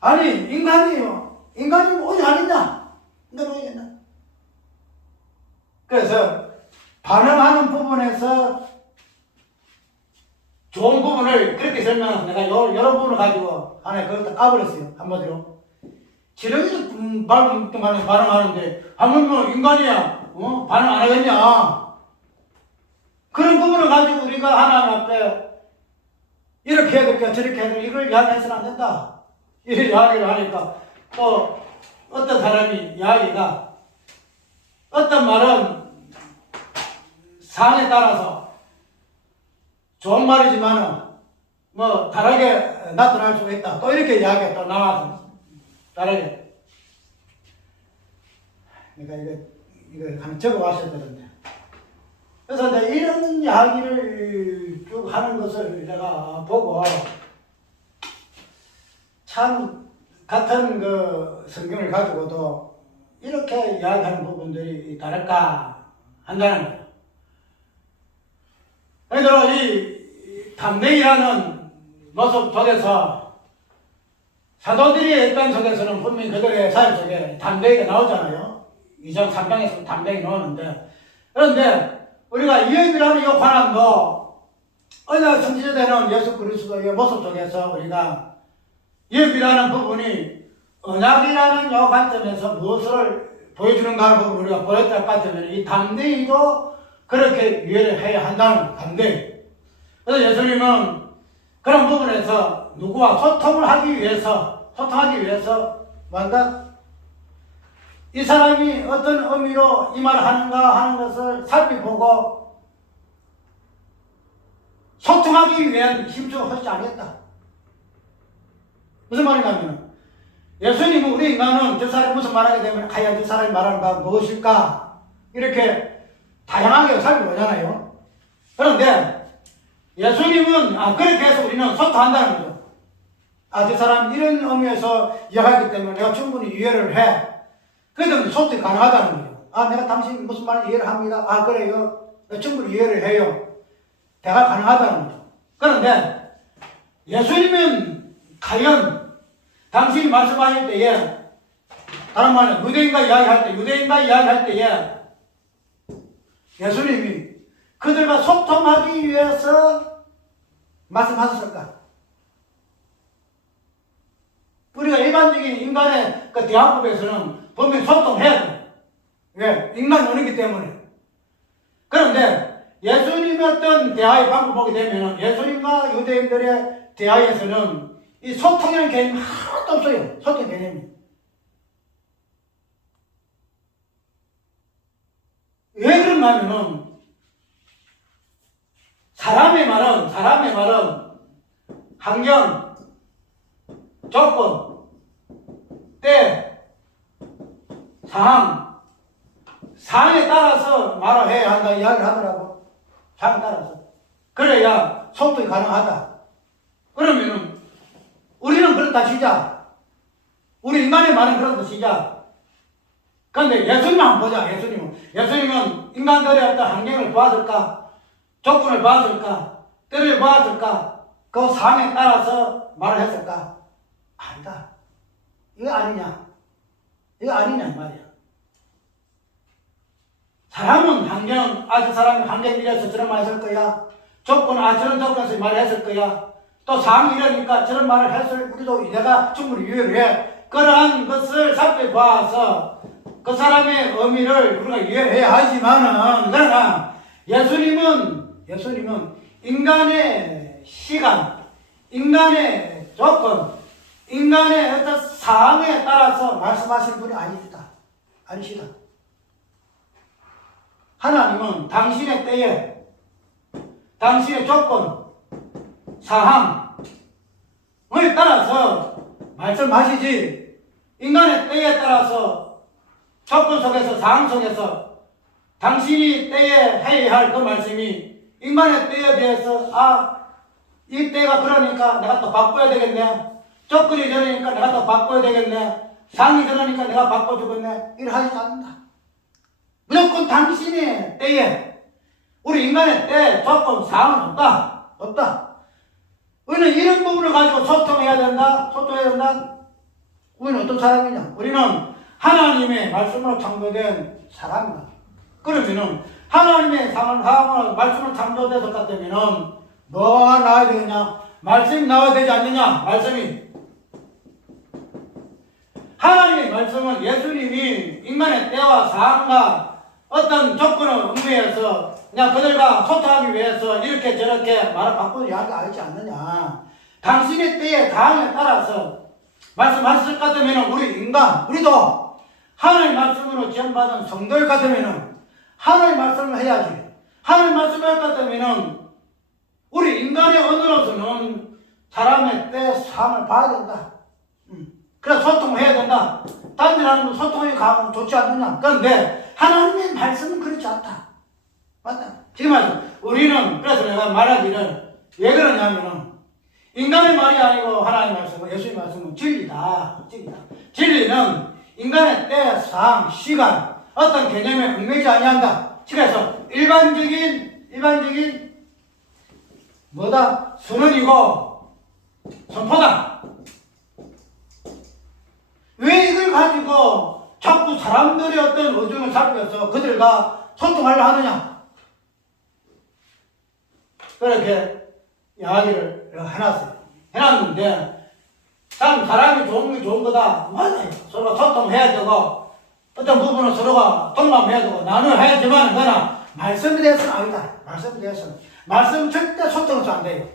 아니 인간이요. 인간이 어디 아니냐? 인간 어디 있나? 그래서 반응하는 부분에서 좋은 부분을 그렇게 설명해서 내가 여러 부분을 가지고 하나에 그걸 다 까버렸어요. 한마디로. 지렁이도 밟으면 반응하는데 하물며 인간이야. 반응 안 하겠냐? 그런 부분을 가지고 우리가 하나님 앞에 이렇게 해야 될까 저렇게 해야 될까 이걸 이야기해서는 안 된다. 이런 이야기를 하니까 또 어떤 사람이 이야기가 어떤 말은 상황에 따라서 좋은 말이지만은 뭐 다르게 나타날 수가 있다. 또 이렇게 이야기가 또 나와서 다르게. 그러니까 이거 한번 적어 왔어야 되는데. 그래서 이제 이런 이야기를 쭉 하는 것을 내가 보고 참 같은 그 성경을 가지고도 이렇게 이야기하는 부분들이 다를까 한다는 거예요. 예를 들어 이 담대이라는 모습 속에서 사도들이 했던 속에서는 분명히 그들의 삶 속에 담대이가 나오잖아요. 2장 3장에서 담대이 나오는데 그런데 우리가 이업이라는 이 관함도 언약 성취되는 예수 그리스도의 모습 속에서 우리가 이업이라는 부분이 언약이라는 이 관점에서 무엇을 보여주는가 하는 부분을 우리가 보였다 할 것 같으면 이 담대이도 그렇게 이해를 해야 한다는 담대이. 그래서 예수님은 그런 부분에서 누구와 소통하기 위해서 뭔가 이 사람이 어떤 의미로 이 말을 하는가 하는 것을 살펴보고 소통하기 위한 힘주어 하지 않겠다. 무슨 말이냐면 예수님은 우리 인간은 저 사람이 무슨 말하게 되면 과연 저 사람이 말하는 바가 무엇일까 이렇게 다양하게 살펴보잖아요. 그런데 예수님은 그렇게 해서 우리는 소통한다는 거죠. 아, 저 사람 이런 의미에서 이야기하기 때문에 내가 충분히 이해를 해. 그래도 소통이 가능하다는 거예요. 아, 내가 당신 무슨 말인지 이해를 합니다. 아, 그래요. 내가 충분히 이해를 해요. 대화가 가능하다는 거죠. 그런데 예수님은 과연 당신이 말씀하실 때에, 다른 말로 유대인과 이야기할 때에 예수님이 그들과 소통하기 위해서 말씀하셨을까? 우리가 일반적인 인간의 그 대화법에서는 분명히 소통해야 돼. 왜? 인간 원이기 때문에. 그런데 예수님의 어떤 대화의 방법을 보게 되면 예수님과 유대인들의 대화에서는 이 소통이라는 개념이 하나도 없어요. 소통 개념이. 왜 그런가 하면은 사람의 말은 환경, 조건, 때, 상황에 따라서 말을 해야 한다 이야기를 하더라고. 상황에 따라서. 그래야 소통이 가능하다. 그러면은 우리는 그렇다 치자. 우리 인간의 말은 그렇다 치자. 그런데 예수님 한번 보자. 예수님은 인간들의 어떤 환경을 보았을까? 조건을 보았을까? 때를 보았을까? 그 상황에 따라서 말을 했을까? 아니다. 이거 아니냐? 이거 아니냐 말이야. 사람은 저 사람이 환경에 이래서 저런 말을 했을 거야. 저런 조건에서 말을 했을 거야. 또 상황이 이러니까 저런 말을 했을 우리도 내가 충분히 이해를 해. 그러한 것을 살펴봐서 그 사람의 의미를 우리가 이해해야 하지만은, 그러나 예수님은 인간의 시간, 인간의 조건, 인간의 어떤 상황에 따라서 말씀하시는 분이 아니시다. 하나님은 당신의 때에, 당신의 조건, 상황을 따라서 말씀하시지, 인간의 때에 따라서 조건 속에서, 상황 속에서 당신이 때에 해야 할 그 말씀이 인간의 때에 대해서, 이 때가 그러니까 내가 또 바꿔야 되겠네. 조건이 저러니까 내가 또 바꿔야 되겠네. 상황이 저러니까 내가 바꿔주겠네. 이를 하지 않는다. 무조건 당신의 때에, 우리 인간의 때, 조건, 상황은 없다. 우리는 이런 부분을 가지고 소통해야 된다. 우리는 어떤 사람이냐? 우리는 하나님의 말씀으로 창조된 사람이다. 그러면은 하나님의 말씀으로 창조되었을 것 같으면은 뭐가 나와야 되느냐? 말씀이 나와야 되지 않느냐? 말씀이. 하나님의 말씀은 예수님이 인간의 때와 상황과 어떤 조건을 의미해서 그냥 그들과 소통하기 위해서 이렇게 저렇게 말을 바꾸는 이야기가 아니지 않느냐. 당신의 때에 상황에 따라서 말씀하실 것 같으면 우리도 하나님의 말씀으로 지원받은 성도일 것 같으면 하나님의 말씀을 해야지. 하나님의 말씀을 할 것 같으면 우리 인간의 언어로서는 사람의 때, 상황을 봐야 된다. 그래서 소통을 해야 된다. 다른 사람은 소통이 가면 좋지 않느냐. 그런데 하나님의 말씀은 그렇지 않다. 맞다. 지금 말씀. 우리는, 그래서 내가 말하기를 왜 그러냐면은 인간의 말이 아니고 하나님의 말씀은, 예수님의 말씀은 진리다. 진리는 인간의 때, 상황, 시간, 어떤 개념에 얽매이지 아니한다. 그래서 일반적인 뭐다? 선언이고 선포다. 왜 이걸 가지고 자꾸 사람들의 어떤 의중을 살펴서 그들과 소통하려 하느냐? 그렇게 이야기를 해놨는데 참 사람이 좋은 거다. 맞아요. 서로 소통해야 되고 어떤 부분은 서로가 동감해야 되고 나눠야 하지만 그러나 말씀에 대해서는 아니다. 말씀은 절대 소통해서 안 돼요.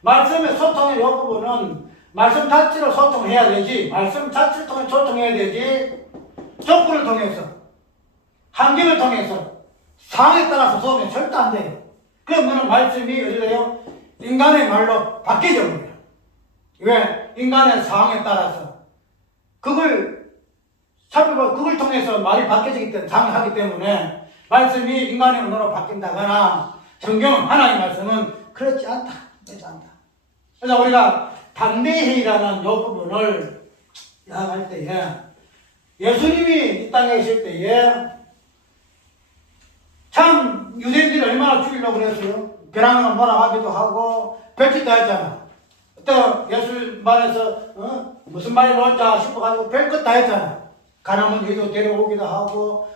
말씀의 소통의 요 부분은 말씀 자체로 소통해야 되지, 말씀 자체를 통해 소통해야 되지, 조건을 통해서, 환경을 통해서, 상황에 따라서 소통이 절대 안 돼요. 그러면 말씀이 어디 돼요? 인간의 말로 바뀌죠. 왜? 인간의 상황에 따라서. 그걸 통해서 말이 바뀌어지기 때문에, 상하기 때문에, 말씀이 인간의 언어로 바뀐다거나, 성경, 하나님의 말씀은 그렇지 않다. 그래서 우리가 담대회의라는 이 부분을 이야기할 때에 예수님이 이 땅에 있을 때에 참 유대인들이 얼마나 죽이려고 그랬어요. 벼랑을 몰아가기도 하고 별짓도 했잖아. 또 예수 말에서 무슨 말이 나올까 싶어가지고 별것 다 했잖아. 가나면 여기도 데려오기도 하고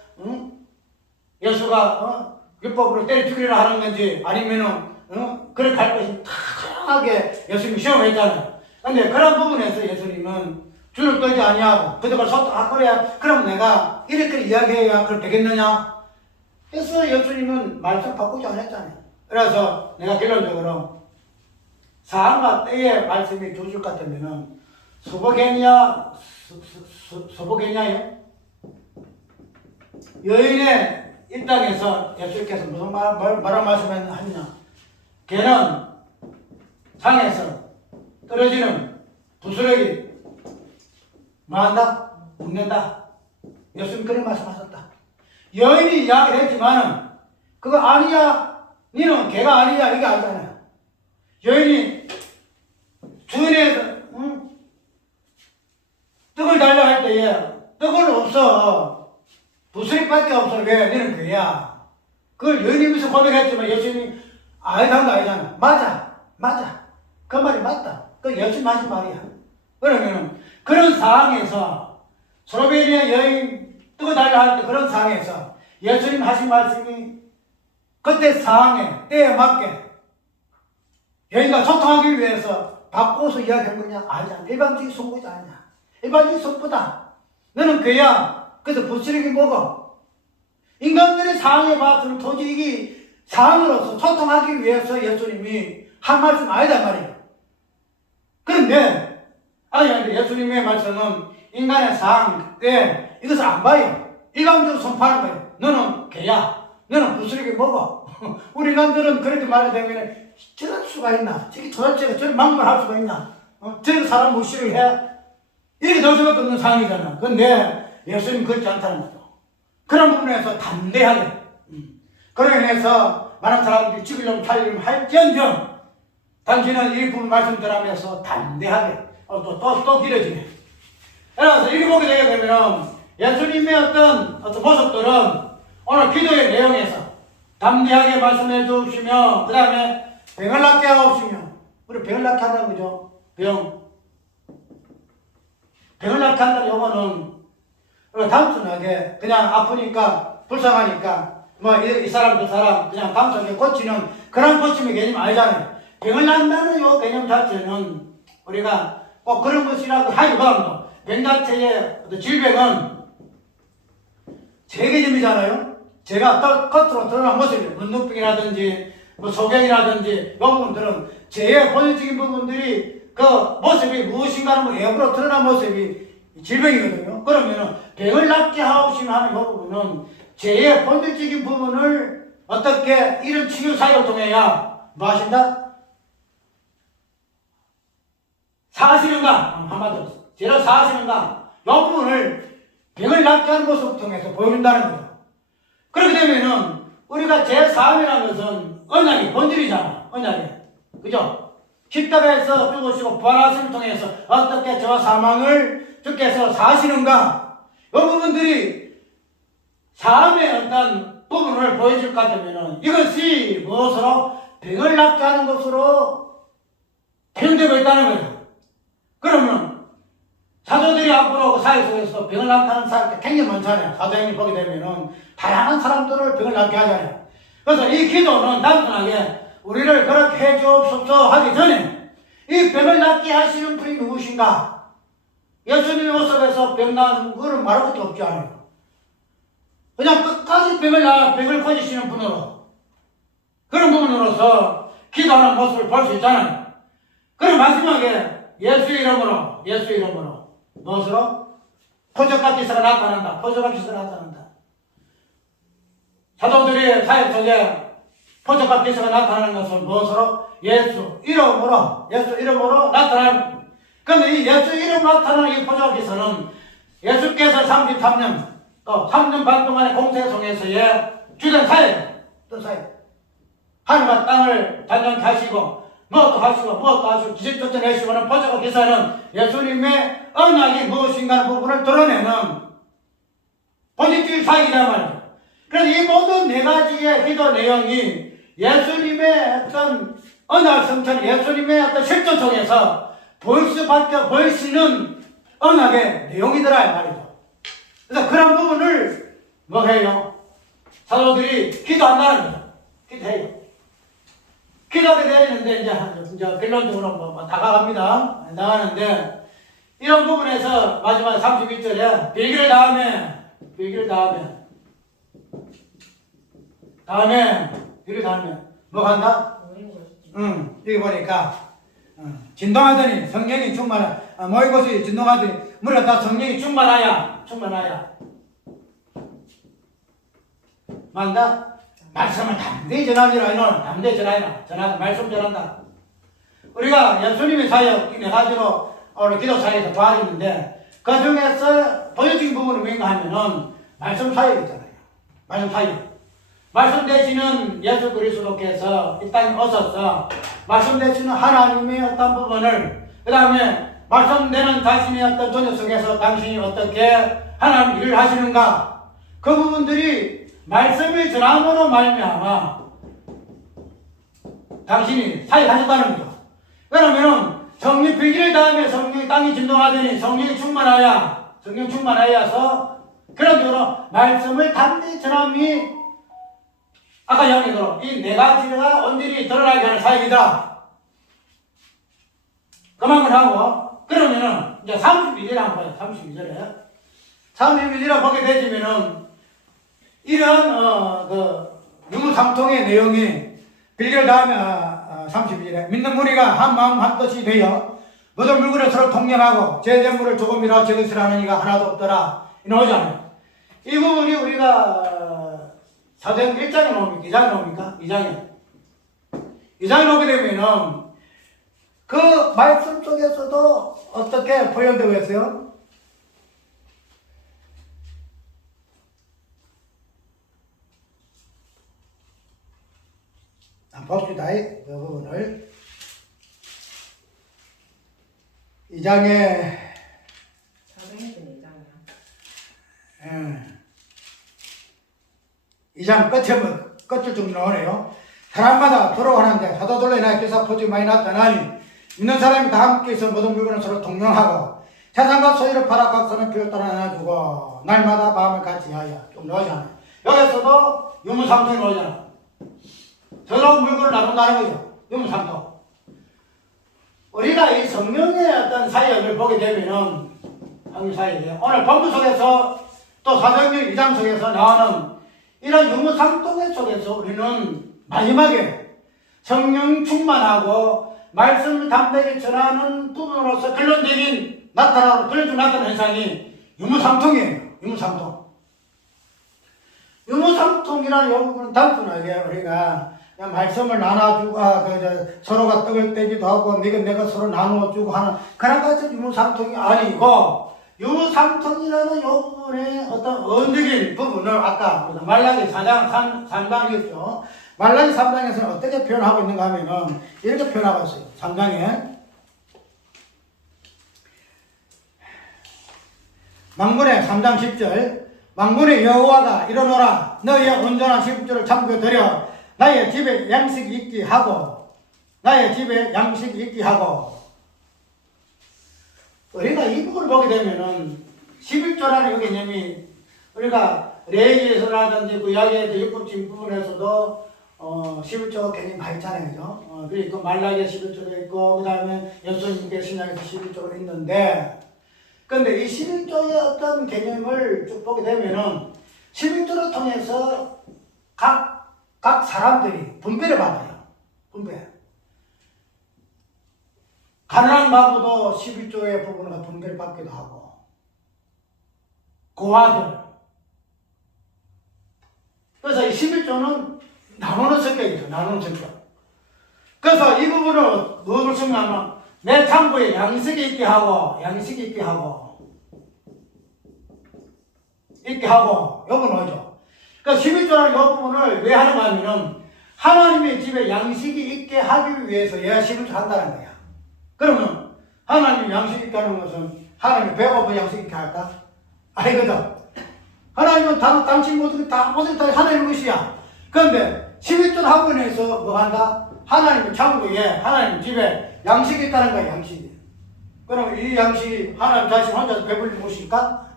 예수가 율법으로 때려 죽이려 하는 건지 아니면은 그렇게 할 것이 다양하게 예수님이 시험했잖아요. 근데 그런 부분에서 예수님은 줄을 끌지 아니하고 그들과 소통하거래. 그럼 내가 이렇게 이야기해야 그걸 되겠느냐? 그래서 예수님은 말씀 바꾸지 않았잖아요. 그래서 내가 결론적으로 사람과 때의 말씀이 주실 것 같으면은 서보겠냐요? 여인의 입장에서 예수님께서 무슨 말을 말씀하느냐? 걔는 상에서 떨어지는 부스러기 뭐한다? 웃는다. 예수님 그런 말씀하셨다. 여인이 이야기를 했지만은 그거 아니야. 니는 걔가 아니야. 이게 아니잖아요. 여인이 주인의 떡을 달라 할 때에 떡은 없어. 부스러기밖에 없어. 왜? 너는 그야. 그걸 여인이면서 고백했지만 예수님이 아이한 거 아니잖아. 맞아. 그 말이 맞다. 그 예수님 하신 말이야. 그러면 그런 상황에서 스로베니아 여인 떡을 달라 할 때 그런 상황에서 예수님 하신 말씀이 그때 상황에 때에 맞게 여인과 소통하기 위해서 바꿔서 이야기한 거냐? 아니야. 일반적인 선포지 아니야. 일반적인 선포다. 너는 그야. 그래서 부스러기 먹어. 인간들의 상황에 봐서는 도저히 이게 상황으로서 소통하기 위해서 예수님이 한 말씀 아니단 말이에요. 그런데 예수님의 말씀은 인간의 상황에 이것을 안 봐요. 일반적으로 선포하는 거예요. 너는 개야. 너는 부스러기 먹어. 우리 인간들은 그렇게 말이 되면 저럴 수가 있나? 저기 도대체 저런 막말 할 수가 있나? 저런 사람 무시를 해? 이렇게 될 수밖에 없는 상황이잖아. 그런데 예수님 그렇지 않다는 거죠. 그런 부분에서 담대하게. 그로 인해서 많은 사람들이 죽이려고 살리려고 할지언정 당신은 이 부분 말씀드리면서 담대하게 또 길어지네. 그래서 이렇게 보게 되게 되면 예수님의 어떤 모습들은 오늘 기도의 내용에서 담대하게 말씀해 주시며 그 다음에 병을 낫게 하옵시며 우리 병을 낫게 한다는 거죠. 병을 낫게 한다는 용어는 단순하게 그냥 아프니까 불쌍하니까 뭐 이 사람 저 사람 그냥 단순하게 고치는 그런 고침의 개념이 아니잖아요. 병을 난다는 요 개념 자체는 우리가 꼭 그런 것이라고 하지만 병 자체의 어떤 질병은 제 개념이잖아요. 제가 겉으로 드러난 모습이 문둥병이라든지 뭐 소경이라든지 이 부분들은 제 본질적인 부분들이 그 모습이 무엇인가는 외부로 드러난 모습이 질병이거든요. 그러면은 병을 낫게 하옵시며 하는 이 부분은 제 본질적인 부분을 어떻게 이런 치유 사역을 통해야 뭐 하신다? 사시는가? 한마디로 제가 사시는가? 이 부분을 병을 낫게 하는 모습을 통해서 보여준다는 거죠. 그렇게 되면은 우리가 제4이라는 것은 언약이 본질이잖아. 언약이. 그죠? 십자가에서 죽으시고 부활하심을 통해서 어떻게 저와 사망을 주께서 사시는가? 이 부분들이 삶의 어떤 부분을 보여줄 것 같으면은 이것이 무엇으로? 병을 낫게 하는 것으로 표현되고 있다는 거예요. 그러면 사도들이 앞으로 그 사회 속에서 병을 낫게 하는 사람이 굉장히 많잖아요. 사도행전 보게 되면은 다양한 사람들을 병을 낫게 하잖아요. 그래서 이 기도는 단순하게 우리를 그렇게 해주옵소서 하기 전에 이 병을 낫게 하시는 분이 누구신가? 예수님의 모습에서 병 나은 거를 말할 것도 없지 않아요. 그냥 끝까지 병을 고치시는 분으로 그런 부분으로서 기도하는 모습을 볼 수 있잖아요. 그럼 마지막에 예수 이름으로 무엇으로? 표적과 기사가 나타난다. 표적과 기사가 나타난다. 사도들이 사역 속에 표적과 기사가 나타나는 것은 무엇으로? 예수 이름으로 나타나는. 그런데 이 예수 이름으로 나타나는 이 표적과 기사는 예수께서 33년 또 3년 반 동안의 공생 속에서의 주된 사역, 하늘과 땅을 단장케 하시고 무엇도 하시고 기적 쫓아내시고는 포자가 기사는 예수님의 언약이 무엇인가 하는 부분을 드러내는 본질적인 사역이란 말이죠. 그래서 이 모든 네 가지의 기도 내용이 예수님의 어떤 언약 성찬, 예수님의 어떤 실존 속에서 보일 수 있는 언약의 내용이더라 이 말이죠. 그래서 그런 부분을 뭐 해요? 사도들이 기도한다는 거죠. 기도해요. 기도하게 되는데 이제 결론적으로 다가갑니다. 나가는데 이런 부분에서 마지막 31절에 빌기를 다음에 뭐 한다? 여기 보니까 진동하더니 성령이 모인 곳이 진동하더니 물에 다 성령이 충만하야 만다? 말씀을 담대히 전하라. 말씀 전한다. 우리가 예수님의 사역 네 가지로 오늘 기도 사역에서 도와주는데 그 중에서 보여진 부분이 뭔가 하면은 말씀 사역이잖아요. 말씀 사역. 말씀 되시는 예수 그리스도께서 이 땅에 오셔서 말씀 되시는 하나님의 어떤 부분을 그 다음에 말씀되는 자신의 어떤 존재 속에서 당신이 어떻게 하나님 일을 하시는가 그 부분들이 말씀을 전함으로 말미암아 당신이 사역하셨다는 거죠. 그러면은 성령 빌기를 다음에 성령이 땅이 진동하더니 성령이 충만하여서 그런 식으로 말씀을 담대히 전함이 아까 이야기대로 이 네 가지가 온전히 드러나게 하는 사역이다. 그만을 하고 그러면은 이제 32절에 한번 봐요. 32절에 보게 되시면은 이런 유무상통의 내용이 빌기를 다음에 32절에 믿는 무리가 한 마음 한 뜻이 되어 모든 물건을 서로 통념하고 제재물을 조금이라도 적으시라 하는 이가 하나도 없더라. 이 나오잖아요. 이 부분이 우리가 사도행 1장에 나옵니까? 2장에 나옵니까? 2장에 나오게 되면은 그 말씀 속에서도 어떻게 표현되고 있어요? 한번 봅시다. 이 부분을 2장에 2장 끝을 좀 나오네요. 사람마다 돌아가는데 사도들로 인하여 기사 포지 많이 났다나니 있는 사람이 다 함께 있어 모든 물건을 서로 동령하고 재산과 소유를 팔아 각 사람 필요 따라 나눠주고 날마다 마음을 같이 하여 좀 나오잖아요. 여기서도 유무상통이 나오잖아. 서로 물건을 나눈다는 거죠. 유무상통. 우리가 이 성령의 어떤 사역을 보게 되면은 한국 사역이에요. 오늘 본문 속에서 또 사도행전 2장 속에서 나오는 이런 유무상통 속에서 우리는 마지막에 성령 충만하고 말씀을 담대히 전하는 부분으로서 결론적인 나타나는 현상이 유무상통이에요. 유무상통이라는 이 부분은 단순하게 우리가 그냥 말씀을 나눠주고 서로가 떡을 떼기도 하고 내가 서로 나눠주고 하는 그런 것은 유무상통이 아니고 유무상통이라는 이 부분의 어떤 언적인 부분을 아까 말라기 4장 3장이었죠. 말라기 3장에서는 어떻게 표현하고 있는가 하면은 이렇게 표현하고 있어요. 3장에 망군의 3장 10절 망군의 여호와가 이르노라 너희의 온전한 십주를 참고드려 나의 집에 양식이 있게 하고 우리가 이 부분을 보게 되면은 11조라는 이 개념이 우리가 레위기에서라든지 구약의 율법적인 부분에서도 11조 개념이 많이 있잖아요. 그죠? 그리고 말라기에 11조가 있고 그 다음에 예수님께 신약에서 11조가 있는데 근데 이 11조의 어떤 개념을 쭉 보게 되면은 11조를 통해서 각 사람들이 분배를 받아요. 가난한 가구도 11조의 부분으로 분배를 받기도 하고 고아들 그래서 이 11조는 나누는 성격이죠. 그래서 이 부분을 무엇을 설명하면 내 창고에 양식이 있게 하고 요건 뭐죠? 그러니까 11조라는 이 부분을 왜 하는가 하면은 하나님의 집에 양식이 있게 하기 위해서 얘가 11조 한다는 거야. 그러면 하나님이 양식이 있게 하는 것은 하나님이 배고파 양식이 있게 할까? 아니거든. 하나님은 당신 모든 다 하나님의 것이야. 그런데 11조 학원에서 뭐 한다? 하나님의 창고에 하나님 집에 양식이 있다는 거야. 양식이. 그럼 이 양식이 하나님 자신 혼자서 배불리 무엇일까?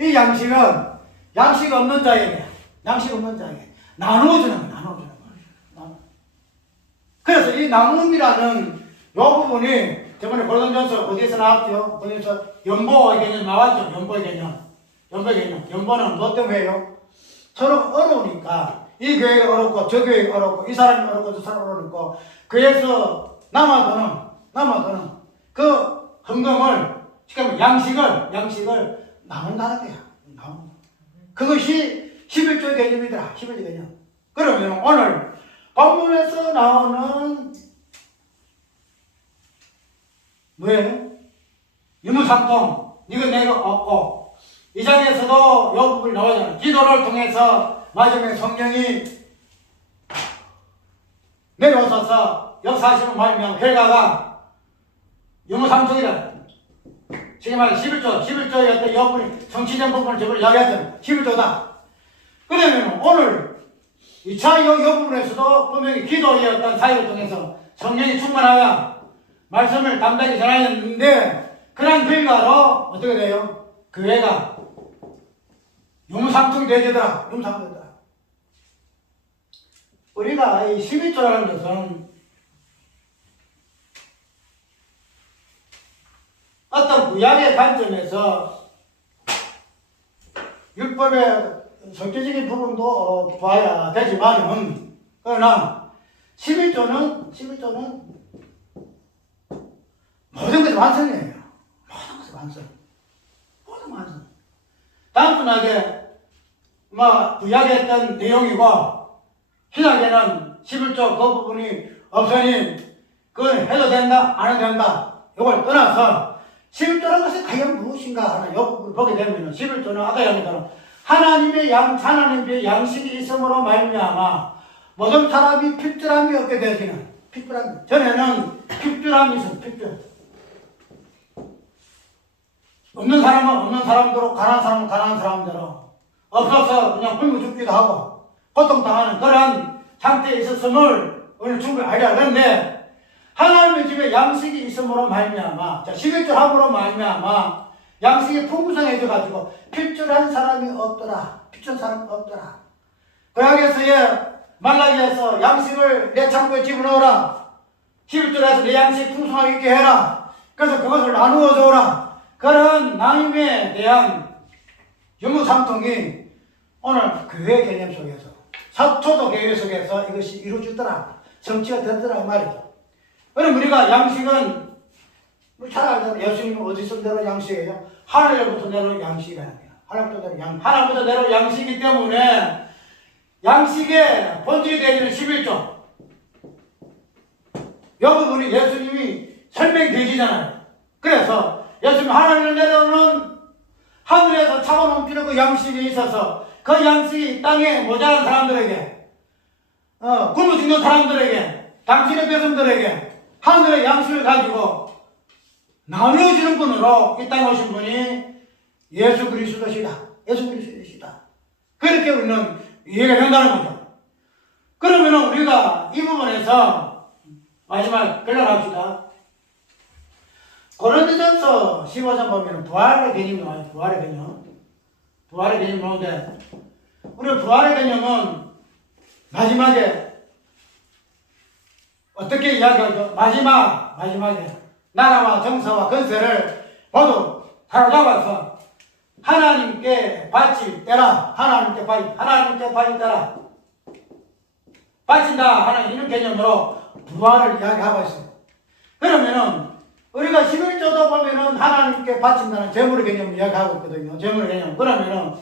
이 양식은 양식 없는 자에게, 양식 없는 자에게 나누어주는 거야. 나누어주는 거야. 그래서 이 나눔이라는 요 부분이 저번에 고린도전서 어디에서 나왔죠? 거기서 연보의 개념 나왔죠? 연보의 개념. 연보의 개념. 연보는 뭐 때문에요? 서로 어려우니까 이 교회가 어렵고 저 교회가 어렵고 이 사람이 어렵고 저 사람이 어렵고 그래서 남아도는 그 헌금을 지금 양식을 나눈다는 거야. 나눈다. 그것이 11조 개념이더라. 11조 개념. 그러면 오늘 본문에서 나오는 뭐예요? 유무상통 이거 내가 얻고 이 장에서도 이 부분이 나오잖아. 기도를 통해서 마지막에 성령이 내려오셔서 역사하시는 말이면 결과가 유무상통이라. 지금 말해 11조의 어떤 여부분이 정치적 부분을 저번에 이야기했잖아. 11조다. 그러면 오늘 2차 여부분에서도 분명히 기도의 어떤 사역을 통해서 성령이 충만하여 말씀을 담대하게 전하였는데 그런 결과로 어떻게 돼요? 교회가 유무상통이 되더라. 유무상통이 되더라. 우리가 이 11조라는 것은 어떤 구약의 관점에서 율법의 성격적인 부분도 봐야 되지만은 그러나 11조는 모든 것이 완성이에요. 모든 것이 완성. 모든 완성. 단순하게 구약에 했던 내용이고 신약에는 11조 그 부분이 없으니 그건 해도 된다 안 해도 된다 이걸 떠나서 11조라는 것이 과연 무엇인가 하는 이 부분을 보게 되면 11조는 아까 얘기했던 하나님의 양식이 있음으로 말미암아 모든 사람이 핍절함이 없게 되기는 핍절함. 전에는 핍절함이 있었어. 핍절. 없는 사람은 없는 사람대로 가난한 사람은 가난한 사람대로 없어서 그냥 굶어 죽기도 하고 고통당하는 그런 상태에 있었음을 오늘 충분히 알아야 하는데 하나님의 집에 양식이 있음으로 말미암아 11조 함으로 말미암아 양식이 풍성해져 가지고 필절한 사람이 없더라. 필절한 사람이 없더라. 구약에서의 말라기에서 양식을 내 창고에 집어넣어라. 11조에서 내 양식 풍성하게 있게 해라. 그래서 그것을 나누어 줘라. 그런 나눔에 대한 유무상통이 오늘 교회 개념 속에서 초도 교회 속에서 이것이 이루어지더라. 성취가 되더라 이 말이죠. 그럼 우리가 양식은 잘 알잖아요. 예수님은 어디서 내려 양식이에요? 하늘로부터 내려 양식이라는 거예요. 하나부터 내려 양식이기 때문에 양식의 본질이 되기는 11조. 이 부분이 예수님이 설명되지잖아요. 그래서 예수님 하늘을 내려오는 하늘에서 잡아넘기는 그 양식이 있어서 그 양식이 땅에 모자란 사람들에게 굶어 죽는 사람들에게 당신의 백성들에게 하늘의 양식을 가지고 나누어주는 분으로 이 땅에 오신 분이 예수 그리스도시다. 예수 그리스도시다. 그렇게 우리는 이해가 된다는 거죠. 그러면 우리가 이 부분에서 마지막 결론합시다. 고린도전서 15장 보면 부활의 개념이 나와요. 부활의 개념. 부활의 개념이 나오는데 우리 부활의 개념은 마지막에 어떻게 이야기하죠? 마지막에 나라와 정사와 건세를 모두 사로잡아서 하나님께 바칠 때라. 하나님께 바칠 때라. 바친다 하는 이런 개념으로 부활을 이야기하고 있습니다. 그러면은 우리가 11조도 보면은 하나님께 바친다는 재물의 개념을 이야기하고 있거든요. 재물의 개념. 그러면은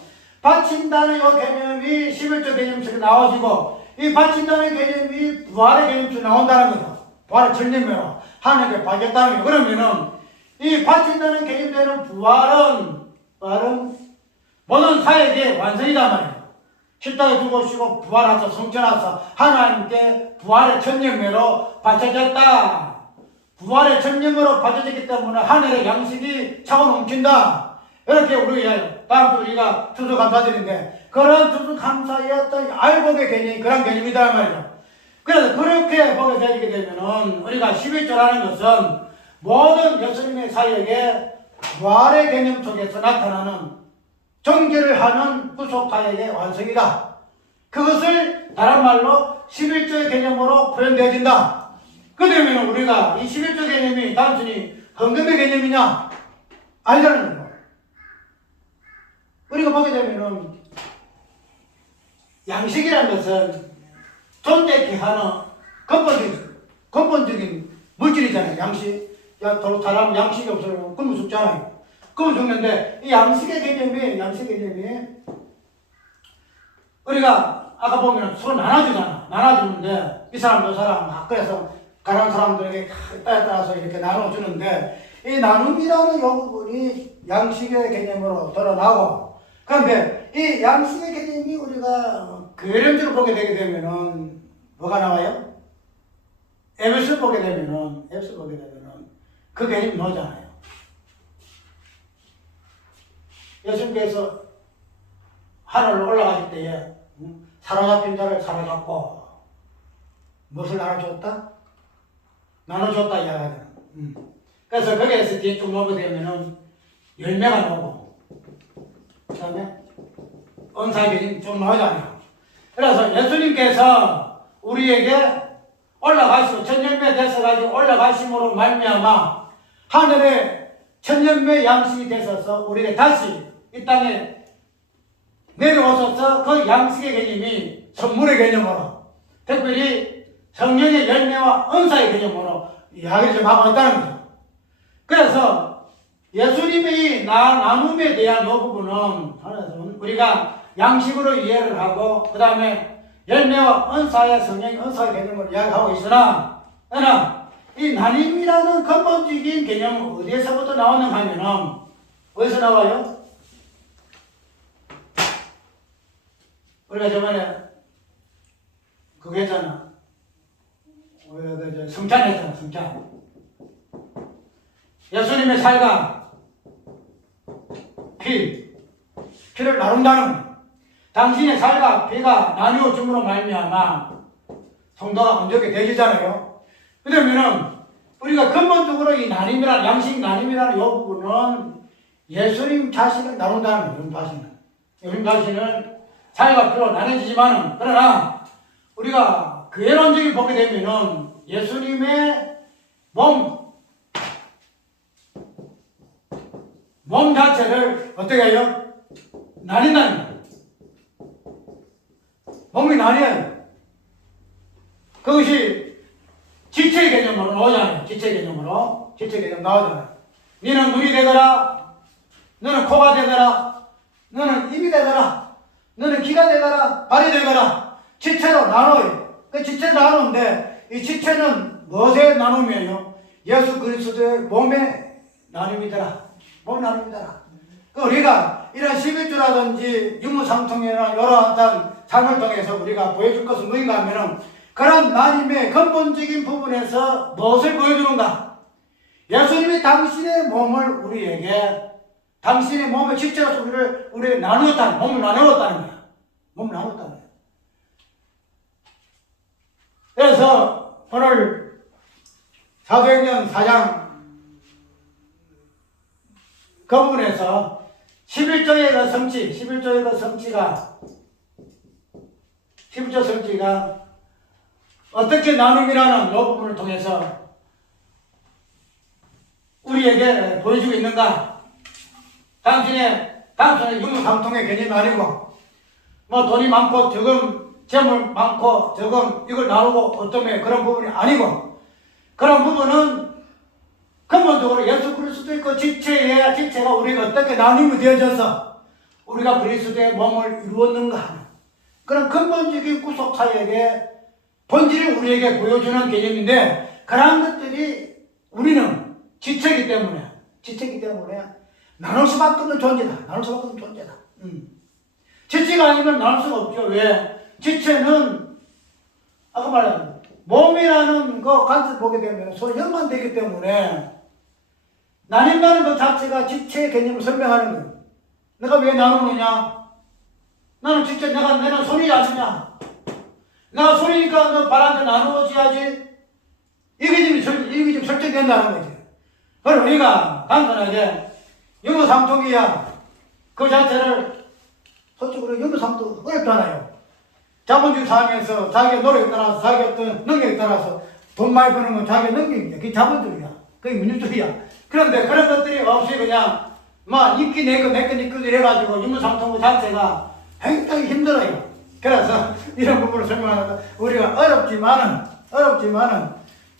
바친다는 이 개념이 11조 개념 속에 나와지고 이 바친다는 개념이 부활의 개념 속에 나온다는 거죠. 부활의 전념으로 하나님께 바쳤다는 거예요. 그러면은 이 바친다는 개념되는 부활은 모든 사역의 완성이단 말이에요. 십자가에 죽으시고 부활하셔 성천하셔 하나님께 부활의 천년매로 바쳐졌다. 부활의 천년으로 바쳐졌기 때문에 하늘의 양식이 차고 넘친다. 이렇게 우리가 다음 주 우리가 추수감사절인데 그런 추수감사의 어떤 알곡의 개념이 그런 개념이다 말이죠. 그래서 그렇게 보게 되게 되면은 우리가 11조라는 것은 모든 예수님의 사역의 부활의 개념 속에서 나타나는 정죄를 하는 구속 사역의 완성이다. 그것을 다른 말로 11조의 개념으로 표현되어진다. 그러면 우리가 이 11조 개념이 단순히 헌금의 개념이냐? 아니라는 거예요. 우리가 보게 되면은 양식이라는 것은 존재케 하는 근본적인 물질이잖아요. 양식. 사람 양식이 없어요. 굶어 죽잖아요. 굶어 죽는데 이 양식의 개념이 우리가 아까 보면 서로 나눠주잖아. 나눠주는데 이 사람 저 사람 그래서 가난한 사람들에게 따라서 이렇게 나눠주는데 이 나눔이라는 요 부분이 양식의 개념으로 드러나고 그런데 이 양식의 개념이 우리가 교회론적으로 보게 되게 되면은 뭐가 나와요? 에베소 보게 되면은 그 개념이 나오잖아요. 예수님께서 하늘로 올라가실 때에 사로잡힌 자를 사로잡고 무엇을 나눠줬다? 나눠줬다 이야기하잖아요. 그래서 거기에서 뒤에 쭉 넘어게 되면은 열매가 나오고 그 다음에 은사의 개념이 쭉 나오잖아요. 그래서 예수님께서 우리에게 올라가시고 천년매 되셔가지고 올라가심으로 말미암아 하늘에 천년매 양식이 되셔서 우리에게 다시 이 땅에 내려오셔서 그 양식의 개념이 선물의 개념으로 특별히 성령의 열매와 은사의 개념으로 이야기를 좀 하고 있다는 거죠. 그래서 예수님의 나눔에 대한 이 부분은 우리가 양식으로 이해를 하고 그 다음에 열매와 은사의 성령의 은사의 개념을 이야기하고 있으나 이 나눔이라는 근본적인 개념은 어디에서부터 나오는가 하면은 어디서 나와요? 우리가 저번에 그거 했잖아. 성찬 했잖아. 성찬. 예수님의 살과 피를 나눈다는 거예요. 당신의 살과 피가 나누어 줌으로 말미암아 성도가 온전하게 되지잖아요. 그러면은 우리가 근본적으로 이 나눔이라는 양식 나눔이라는 이 부분은 예수님 자신을 나눈다는 거예요. 예수님 자신을 살과 피로 나눠지지만은 그러나 우리가 교회론적인 보게 되면은 예수님의 몸 자체를 어떻게 해요? 나뉜다는 거예요. 몸이 나뉘어요. 그것이 지체 개념으로 나오잖아요. 지체 개념 나오잖아요. 너는 눈이 되거라, 너는 코가 되거라, 너는 입이 되거라, 너는 귀가 되거라, 발이 되거라. 지체로 나눠요. 그 지체 나누는데 이 지체는 무엇의 나눔이에요? 예수 그리스도의 몸의 나눔이더라. 몸 나눔이더라. 우리가 이런 11조라든지 유무상통이나 여러 어떤 삶을 통해서 우리가 보여줄 것은 무엇인가 하면은 그런 나님의 근본적인 부분에서 무엇을 보여주는가? 예수님이 당신의 몸을 우리에게 당신의 몸의 지체로서 우리를 나누었다는 몸을 나누었다는 거야. 몸을 나누었다는 거야. 그래서 오늘 사도행전 4장 그 부분에서 11조의 그 성취, 11조의 그 성취가 11조 성취가 어떻게 나눔이라는 이 부분을 통해서 우리에게 보여주고 있는가? 단순히 유무상통의 개념이 아니고 뭐 돈이 많고 적음, 재물 많고 적음 이걸 나누고 어쩌면 그런 부분이 아니고 그런 부분은 근본적으로 예수 그리스도의 그 지체가 우리가 어떻게 나눔이 되어져서 우리가 그리스도의 몸을 이루었는가 하는 그런 근본적인 구속 사역의 본질을 우리에게 보여주는 개념인데 그러한 것들이 우리는 지체이기 때문에 나눌 수밖에 없는 존재다. 지체가 아니면 나눌 수가 없죠. 왜? 지체는 아까 말한 몸이라는 거 간섭 보게 되면 서로 연관되기 때문에 나뉜다는 것 자체가 지체의 개념을 설명하는 거예요. 내가 왜 나누느냐? 나는 지체, 내는 손이 아니냐? 내가 손이니까 너 발한테 나누어줘야지. 이게 지금 설정된다는 거지. 그럼 우리가 간단하게 유무상통이야. 그 자체를 솔직으로 유무상통 어렵잖아요. 자본주의 사회에서 자기의 노력에 따라서 자기의 어떤 능력에 따라서 돈 많이 버는 건 자기의 능력이야. 그게 자본주의야. 그게 민주주의야. 그런데 그런 것들이 없이 그냥 뭐 입기 내거 이래가지고 유무상통 자체가 굉장히 힘들어요. 그래서 이런 부분을 설명하다 우리가 어렵지만은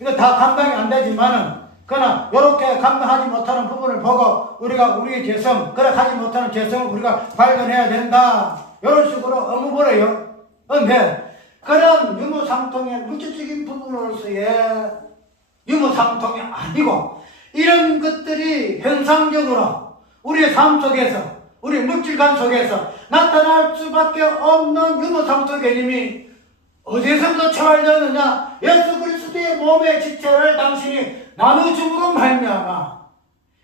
이거 다 감당이 안 되지만은 그러나 이렇게 감당하지 못하는 부분을 보고 우리가 우리의 재성, 그래 하지 못하는 재성을 우리가 발견해야 된다. 이런 식으로 어무버려요. 근데 그런 유무상통의 물질적인 부분으로서의 유무상통이 아니고 이런 것들이 현상적으로 우리의 삶 속에서 우리 물질관 속에서 나타날 수밖에 없는 유무상통 개념이 어디서부터 초월되느냐? 예수 그리스도의 몸의 지체를 당신이 나누줌으로 말미암아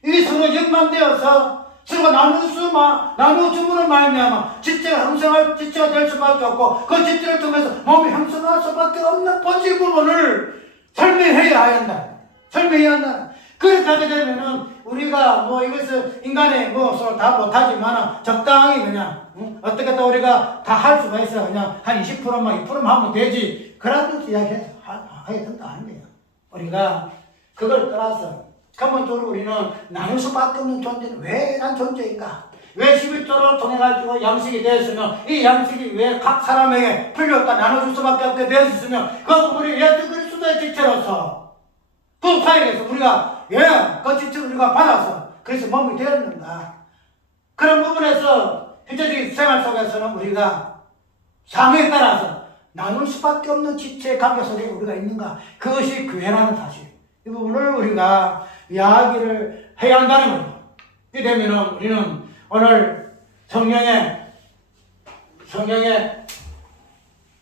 이게 서로 연관되어서 서로 나누줌으로 말미암아 지체가 형성할 지체가 될 수밖에 없고 그 지체를 통해서 몸이 형성할 수밖에 없는 본질 부분을 설명해야 한다. 그렇게 하게 되면은 우리가 뭐 이것을 인간의 뭐 서로 다 못하지만 적당히 그냥 어떻게 또 우리가 다 할 수가 있어. 그냥 한 20%만 2%만 하면 되지. 그런 이야기해서 하게 된다 아닙니다. 우리가 그걸 떠나서 근본적으로 우리는 나눌 수밖에 없는 존재는 왜 난 존재인가? 왜 11조를 통해가지고 양식이 되었으며 이 양식이 왜 각 사람에게 풀렸다 나눠줄 수밖에 없게 되었으며 그 부분이 예수 그리스도의 지체로서 그 사이에서 우리가 그 지체를 우리가 받아서 그래서 몸이 되었는가? 그런 부분에서 현재적인 생활 속에서는 우리가 상황에 따라서 나눌 수밖에 없는 지체의 관계 속에 우리가 있는가? 그것이 교회라는 사실. 이 부분을 우리가 이야기를 해야 한다는 거죠. 이렇게 되면 우리는 오늘 성령의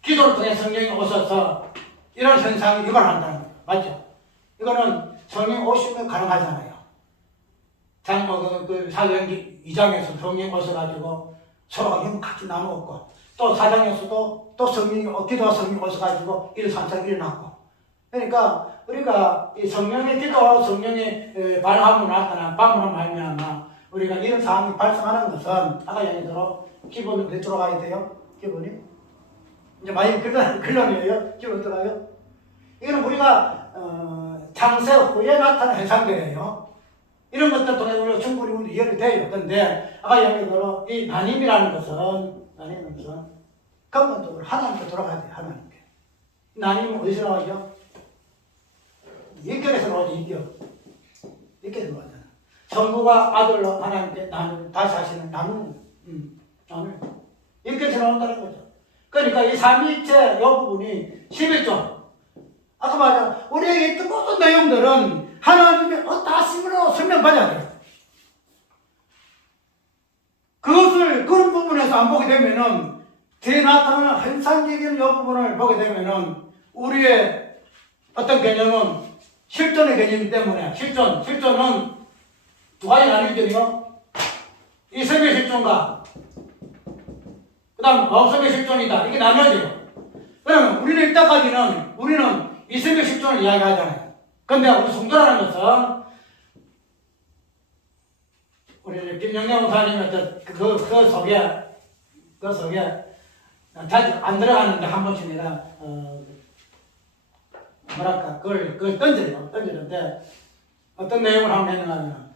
기도를 통해 성령이 오셔서 이런 현상이 유발한다는 거예요. 맞죠? 이거는 성령 오시면 가능하잖아요. 사도행전 2장에서 성령이 오셔가지고 서로가 힘을 같이 나누었고 또 4장에서도 또 기도와 성령이 오셔가지고 이런 현상이 일어났고 그러니까 우리가 이 성령의 기도와 성령의 발함으로 나타난 방문을 말미암아 우리가 이런 상황이 발생하는 것은 아까 얘기대로 기본으로 들어가야 돼요. 기본이 이제 많이 근론이에요. 기본 들어가요. 이거는 우리가 창세 후에 나타난 현상들이에요. 이런 것들 통해 우리가 충분히 이해를 돼요. 그런데 아까 얘기대로 이 나눔이라는 것은 근본적으로 하나님께 돌아가야 돼요. 하나님께. 나눔은 어디서 나오죠? 육결에서 나오지. 육결에서 나오잖아. 성부가 아들로 하나님께 다시 하시는 나눔. 육결에서 나온다는 거죠. 그러니까 이 삼위일체 이 부분이 11조. 아까 말한 우리에게 있던 모든 내용들은 하나님의 어떠하심으로 설명받아야 돼요. 그런 부분에서 안 보게 되면은 뒤에 나타나는 현상적인 이 부분을 보게 되면은 우리의 어떤 개념은 실존의 개념이기 때문에 실존은 두 가지 나뉘거든요. 이성의 실존과 그 다음 마음속의 실존이다. 이게 나뉘어져요. 그러면 우리는 이때까지는 우리는 이성의 실존을 이야기하잖아요. 근데 우리 성도라는 것은 우리 김영래 목사님의 그 속에 자주 안 들어가는데 한 번씩 내가 그걸 던지는데 어떤 내용을 하면 했느냐면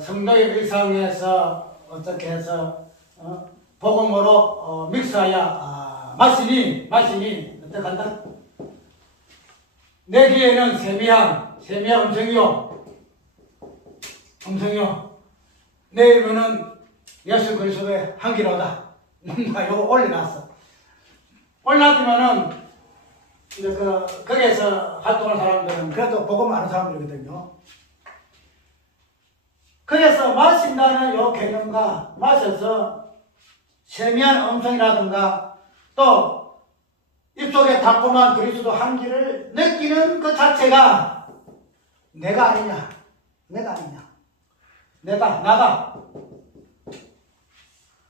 성도의 의상에서 어떻게 해서 복음으로 믹스하여 마시니 어떻게 한다? 내 귀에는 세미한 음성이요. 내 입에는 예수 그리스도의 향기로다. 이거 올려놨어. 올려놨지만은 이제 거기에서 활동하는 사람들은 그래도 복음 아는 사람들이거든요. 거기에서 마신다는 요 개념과 마셔서 세미한 음성이라든가 또 입속에 달콤한 그리스도 향기를 느끼는 그 자체가 내가 아니냐, 내가 아니냐, 내가, 나다.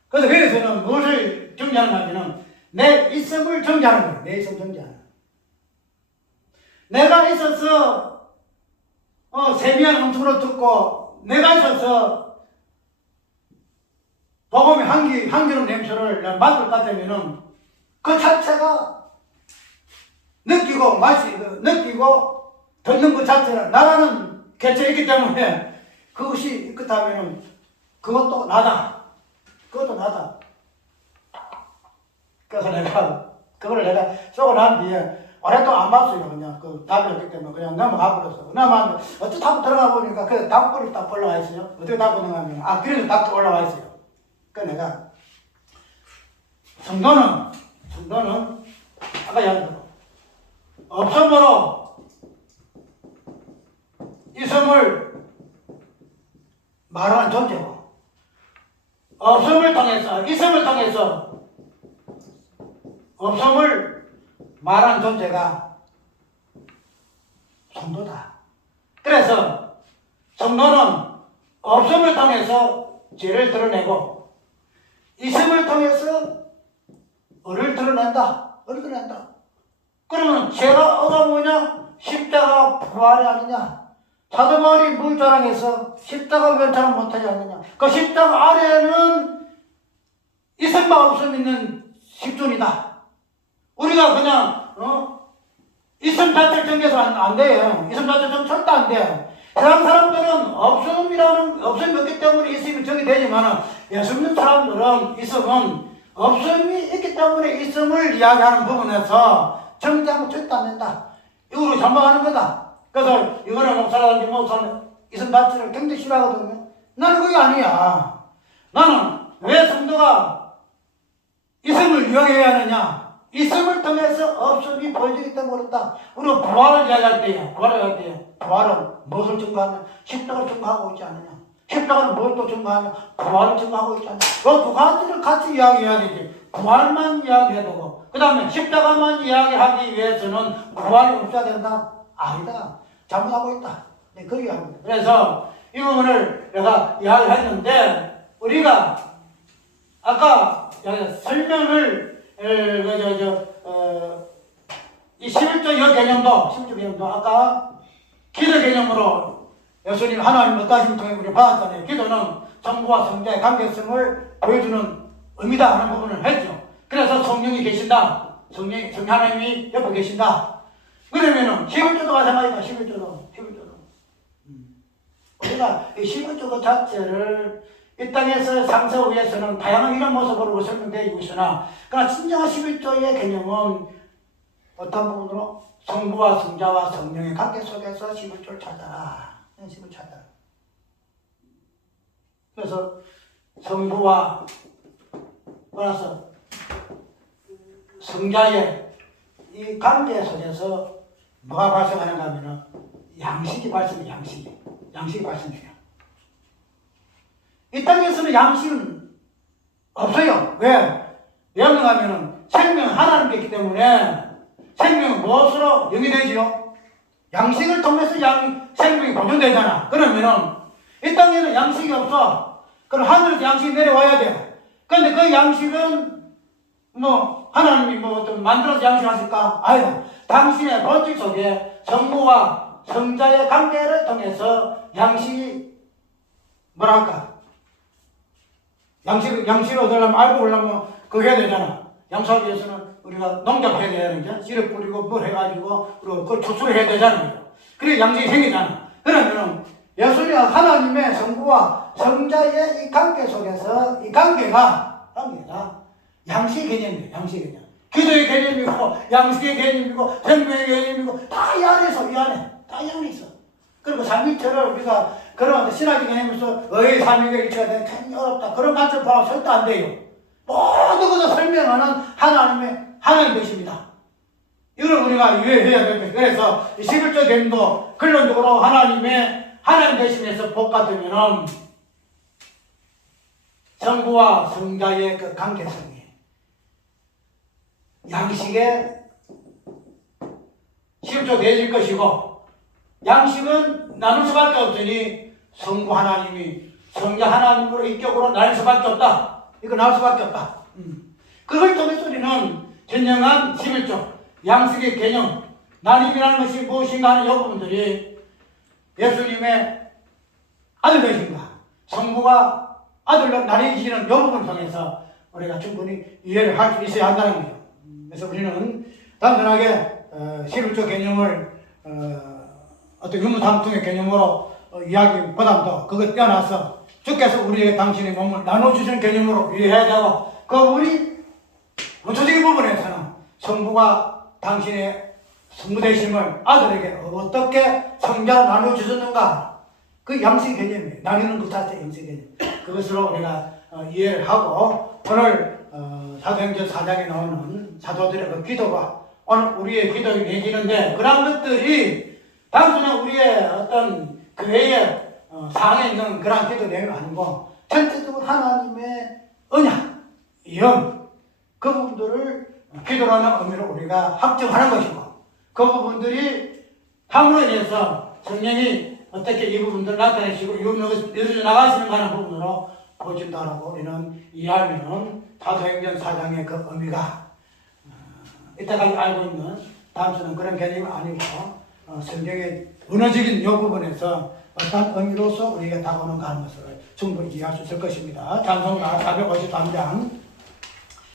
그래서 거기서는 무엇을 정지하는 하면은 내 있음을 정지하는 거예요. 내 있음을 정지하는 거예요. 내가 있어서 세미한 음성으로 듣고 내가 있어서 복음의 향기로운 냄새를 맡을 것 같으면은 그 자체가 느끼고 느끼고 듣는 것 자체가 나라는 개체가 있기 때문에 그것이 그렇다면은 그것도 나다. 그것도 나다. 그래서 그거를 내가 쓰고 난 뒤에 오랫동안 안 봤어요. 그냥 그 답이 없기 때문에 그냥 넘어가 버렸어. 넘어가는데 어떻게 답 들어가 보니까 그 답글이 딱 올라와 있어요. 어떻게 답 들어가면 그래서 답도 올라와 있어요. 그러니까 내가 성도는 아까 이야기했던 없음으로 있음을 말하는 존재고 없음을 통해서 있음을 통해서 없음을 말하는 존재가 성도다. 그래서 성도는 없음을 통해서 죄를 드러내고 있음을 통해서 을을 드러낸다. 을을 드러낸다. 그러면 죄가 어가 뭐냐? 십자가 부활이 아니냐? 사도 바울이 뭘 자랑해서 십자가 왜 자랑 못하지 않느냐? 그 십자가 아래에는 있음과 없음 있는 십존이다. 우리가 그냥 있음 자체를 정해서 안 돼요. 있음 자체를 정해서 절대 안 돼요. 세상 사람들은 없음이 없기 때문에 있음이 정이 되지만 예수 믿는 사람들은 있음은 없음이 있기 때문에 있음을 이야기하는 부분에서 정지하면 절대 안 된다. 이거로 전망하는 거다. 그래서 이거를 목사는 있음 자체를 굉장히 싫어하거든요. 나는 그게 아니야. 나는 왜 성도가 있음을 이용해야 하느냐? 있음을 통해서 없음이 보여지기 때문에 그렇다. 우리가 부활을 이야기할 때에 부활은 무엇을 증거하냐? 십자가를 증거하고 있지 않느냐? 십자가는 무엇을 또 증거하냐? 부활을 증거하고 있지 않느냐? 그 두 가지를 같이 이야기해야 되지. 부활만 이야기해도 그 다음에 십자가만 이야기하기 위해서는 부활이 없어야 된다? 아니다. 잘못하고 있다. 네, 그렇게 합니다. 그래서 이 부분을 내가 이야기했는데 우리가 아까 설명을 이 11조 개념도 아까 기도 개념으로 예수님 하나님 어떠하심을 통해 우리 받았잖아요. 기도는 성부와 성자의 관계성을 보여주는 의미다 하는 부분을 했죠. 그래서 성령이 계신다. 성령 하나님이 옆에 계신다. 그러면은 11조도 마찬가지다. 11조도. 우리가 이 11조 자체를 이 땅에서 상세하기 위해서는 다양한 이런 모습으로 설명되어 있으나 그러나 진정한 11조의 개념은 어떤 부분으로 성부와 성자와 성령의 관계 속에서 11조를 찾아라. 11조를 찾아라. 그래서 성부와 그래서 성자의 이 관계 속에서 뭐가 발생하는가 하면 양식이 발생해요. 양식이 발생해요. 이 땅에서는 양식은 없어요. 왜? 명령하면은 생명은 하나님께 있기 때문에 생명은 무엇으로 영위되지요? 양식을 통해서 생명이 보존되잖아. 그러면은 이 땅에는 양식이 없어. 그럼 하늘에서 양식이 내려와야 돼. 그런데 그 양식은 하나님이 어떤 만들어서 양식하실까? 아니다. 당신의 본질 속에 성부와 성자의 관계를 통해서 양식이 뭐랄까? 양식을 얻으려면 알고 오려면 그거 해야 되잖아. 양식하기 위해서는 우리가 농작해야 되잖아. 씨를 뿌리고 뭘 해가지고 그걸 추수해야 되잖아요. 그래 양식이 생기잖아. 그러면은 예수님 하나님의 성부와 성자의 이 관계 속에서 이 관계가 양식 개념이에요. 양식 개념. 기도의 개념이고 양식의 개념이고 생명의 개념이고 다 이 안에 있어. 그리고 삼위일체를 우리가 그런 신학적 개념에서 삼위가 일체가 되는 굉장히 어렵다. 그런 관점 보면 절대 안 돼요. 모든 것을 설명하는 하나님 되십니다. 이걸 우리가 이해해야 됩니다. 그래서 11조 개념도 근본적으로 하나님 되심에서 복 같으면은 성부와 성자의 그 관계성이 양식에 실조되어질 것이고, 양식은 나눌 수밖에 없으니 성부 하나님이 성자 하나님으로 인격으로 날 수밖에 없다. 이거 나올 수밖에 없다. 그걸 통해서 우리는 진정한 11조 양식의 개념, 나님이라는 것이 무엇인가 하는 이 부분들이 예수님의 아들 되신가, 성부가 아들로 나뉘어지는 이 부분을 통해서 우리가 충분히 이해를 할 수 있어야 한다는 거예요. 그래서 우리는 단순하게 11조 개념을 어떤 유무상통의 개념으로 이야기보다도 그걸 떠나서 주께서 우리에게 당신의 몸을 나눠주시는 개념으로 이해해야 되고, 그 우리 원초적인 부분에서는 성부가 당신의 성부되심을 아들에게 어떻게 성자로 나눠주셨는가, 그 양식 개념이에요. 나누는 것 자체 양식 개념. 그것으로 우리가 이해를 하고, 오늘 사도행전 4장에 나오는 사도들의 그 기도가 오늘 우리의 기도에 내지는데, 그런 것들이 단순히 우리의 어떤 교회의 상에 있는 그런 기도 내용이 아니고 전체적으로 하나님의 언약, 영, 그 부분들을 기도라는 의미로 우리가 확정하는 것이고, 그 부분들이 함으로 인해서 성령이 어떻게 이 부분들을 나타내시고 이루어져 나가시는가 하는 부분으로 보여준다라고 우리는 이해하면 사도행전 4장의 그 의미가 이때까지 알고 있는 단순한 그런 개념이 아니고 성경의 문화적인 이 부분에서 어떤 의미로서 우리가 다가오는가 하는 것을 충분히 이해할 수 있을 것입니다. 찬송가 453장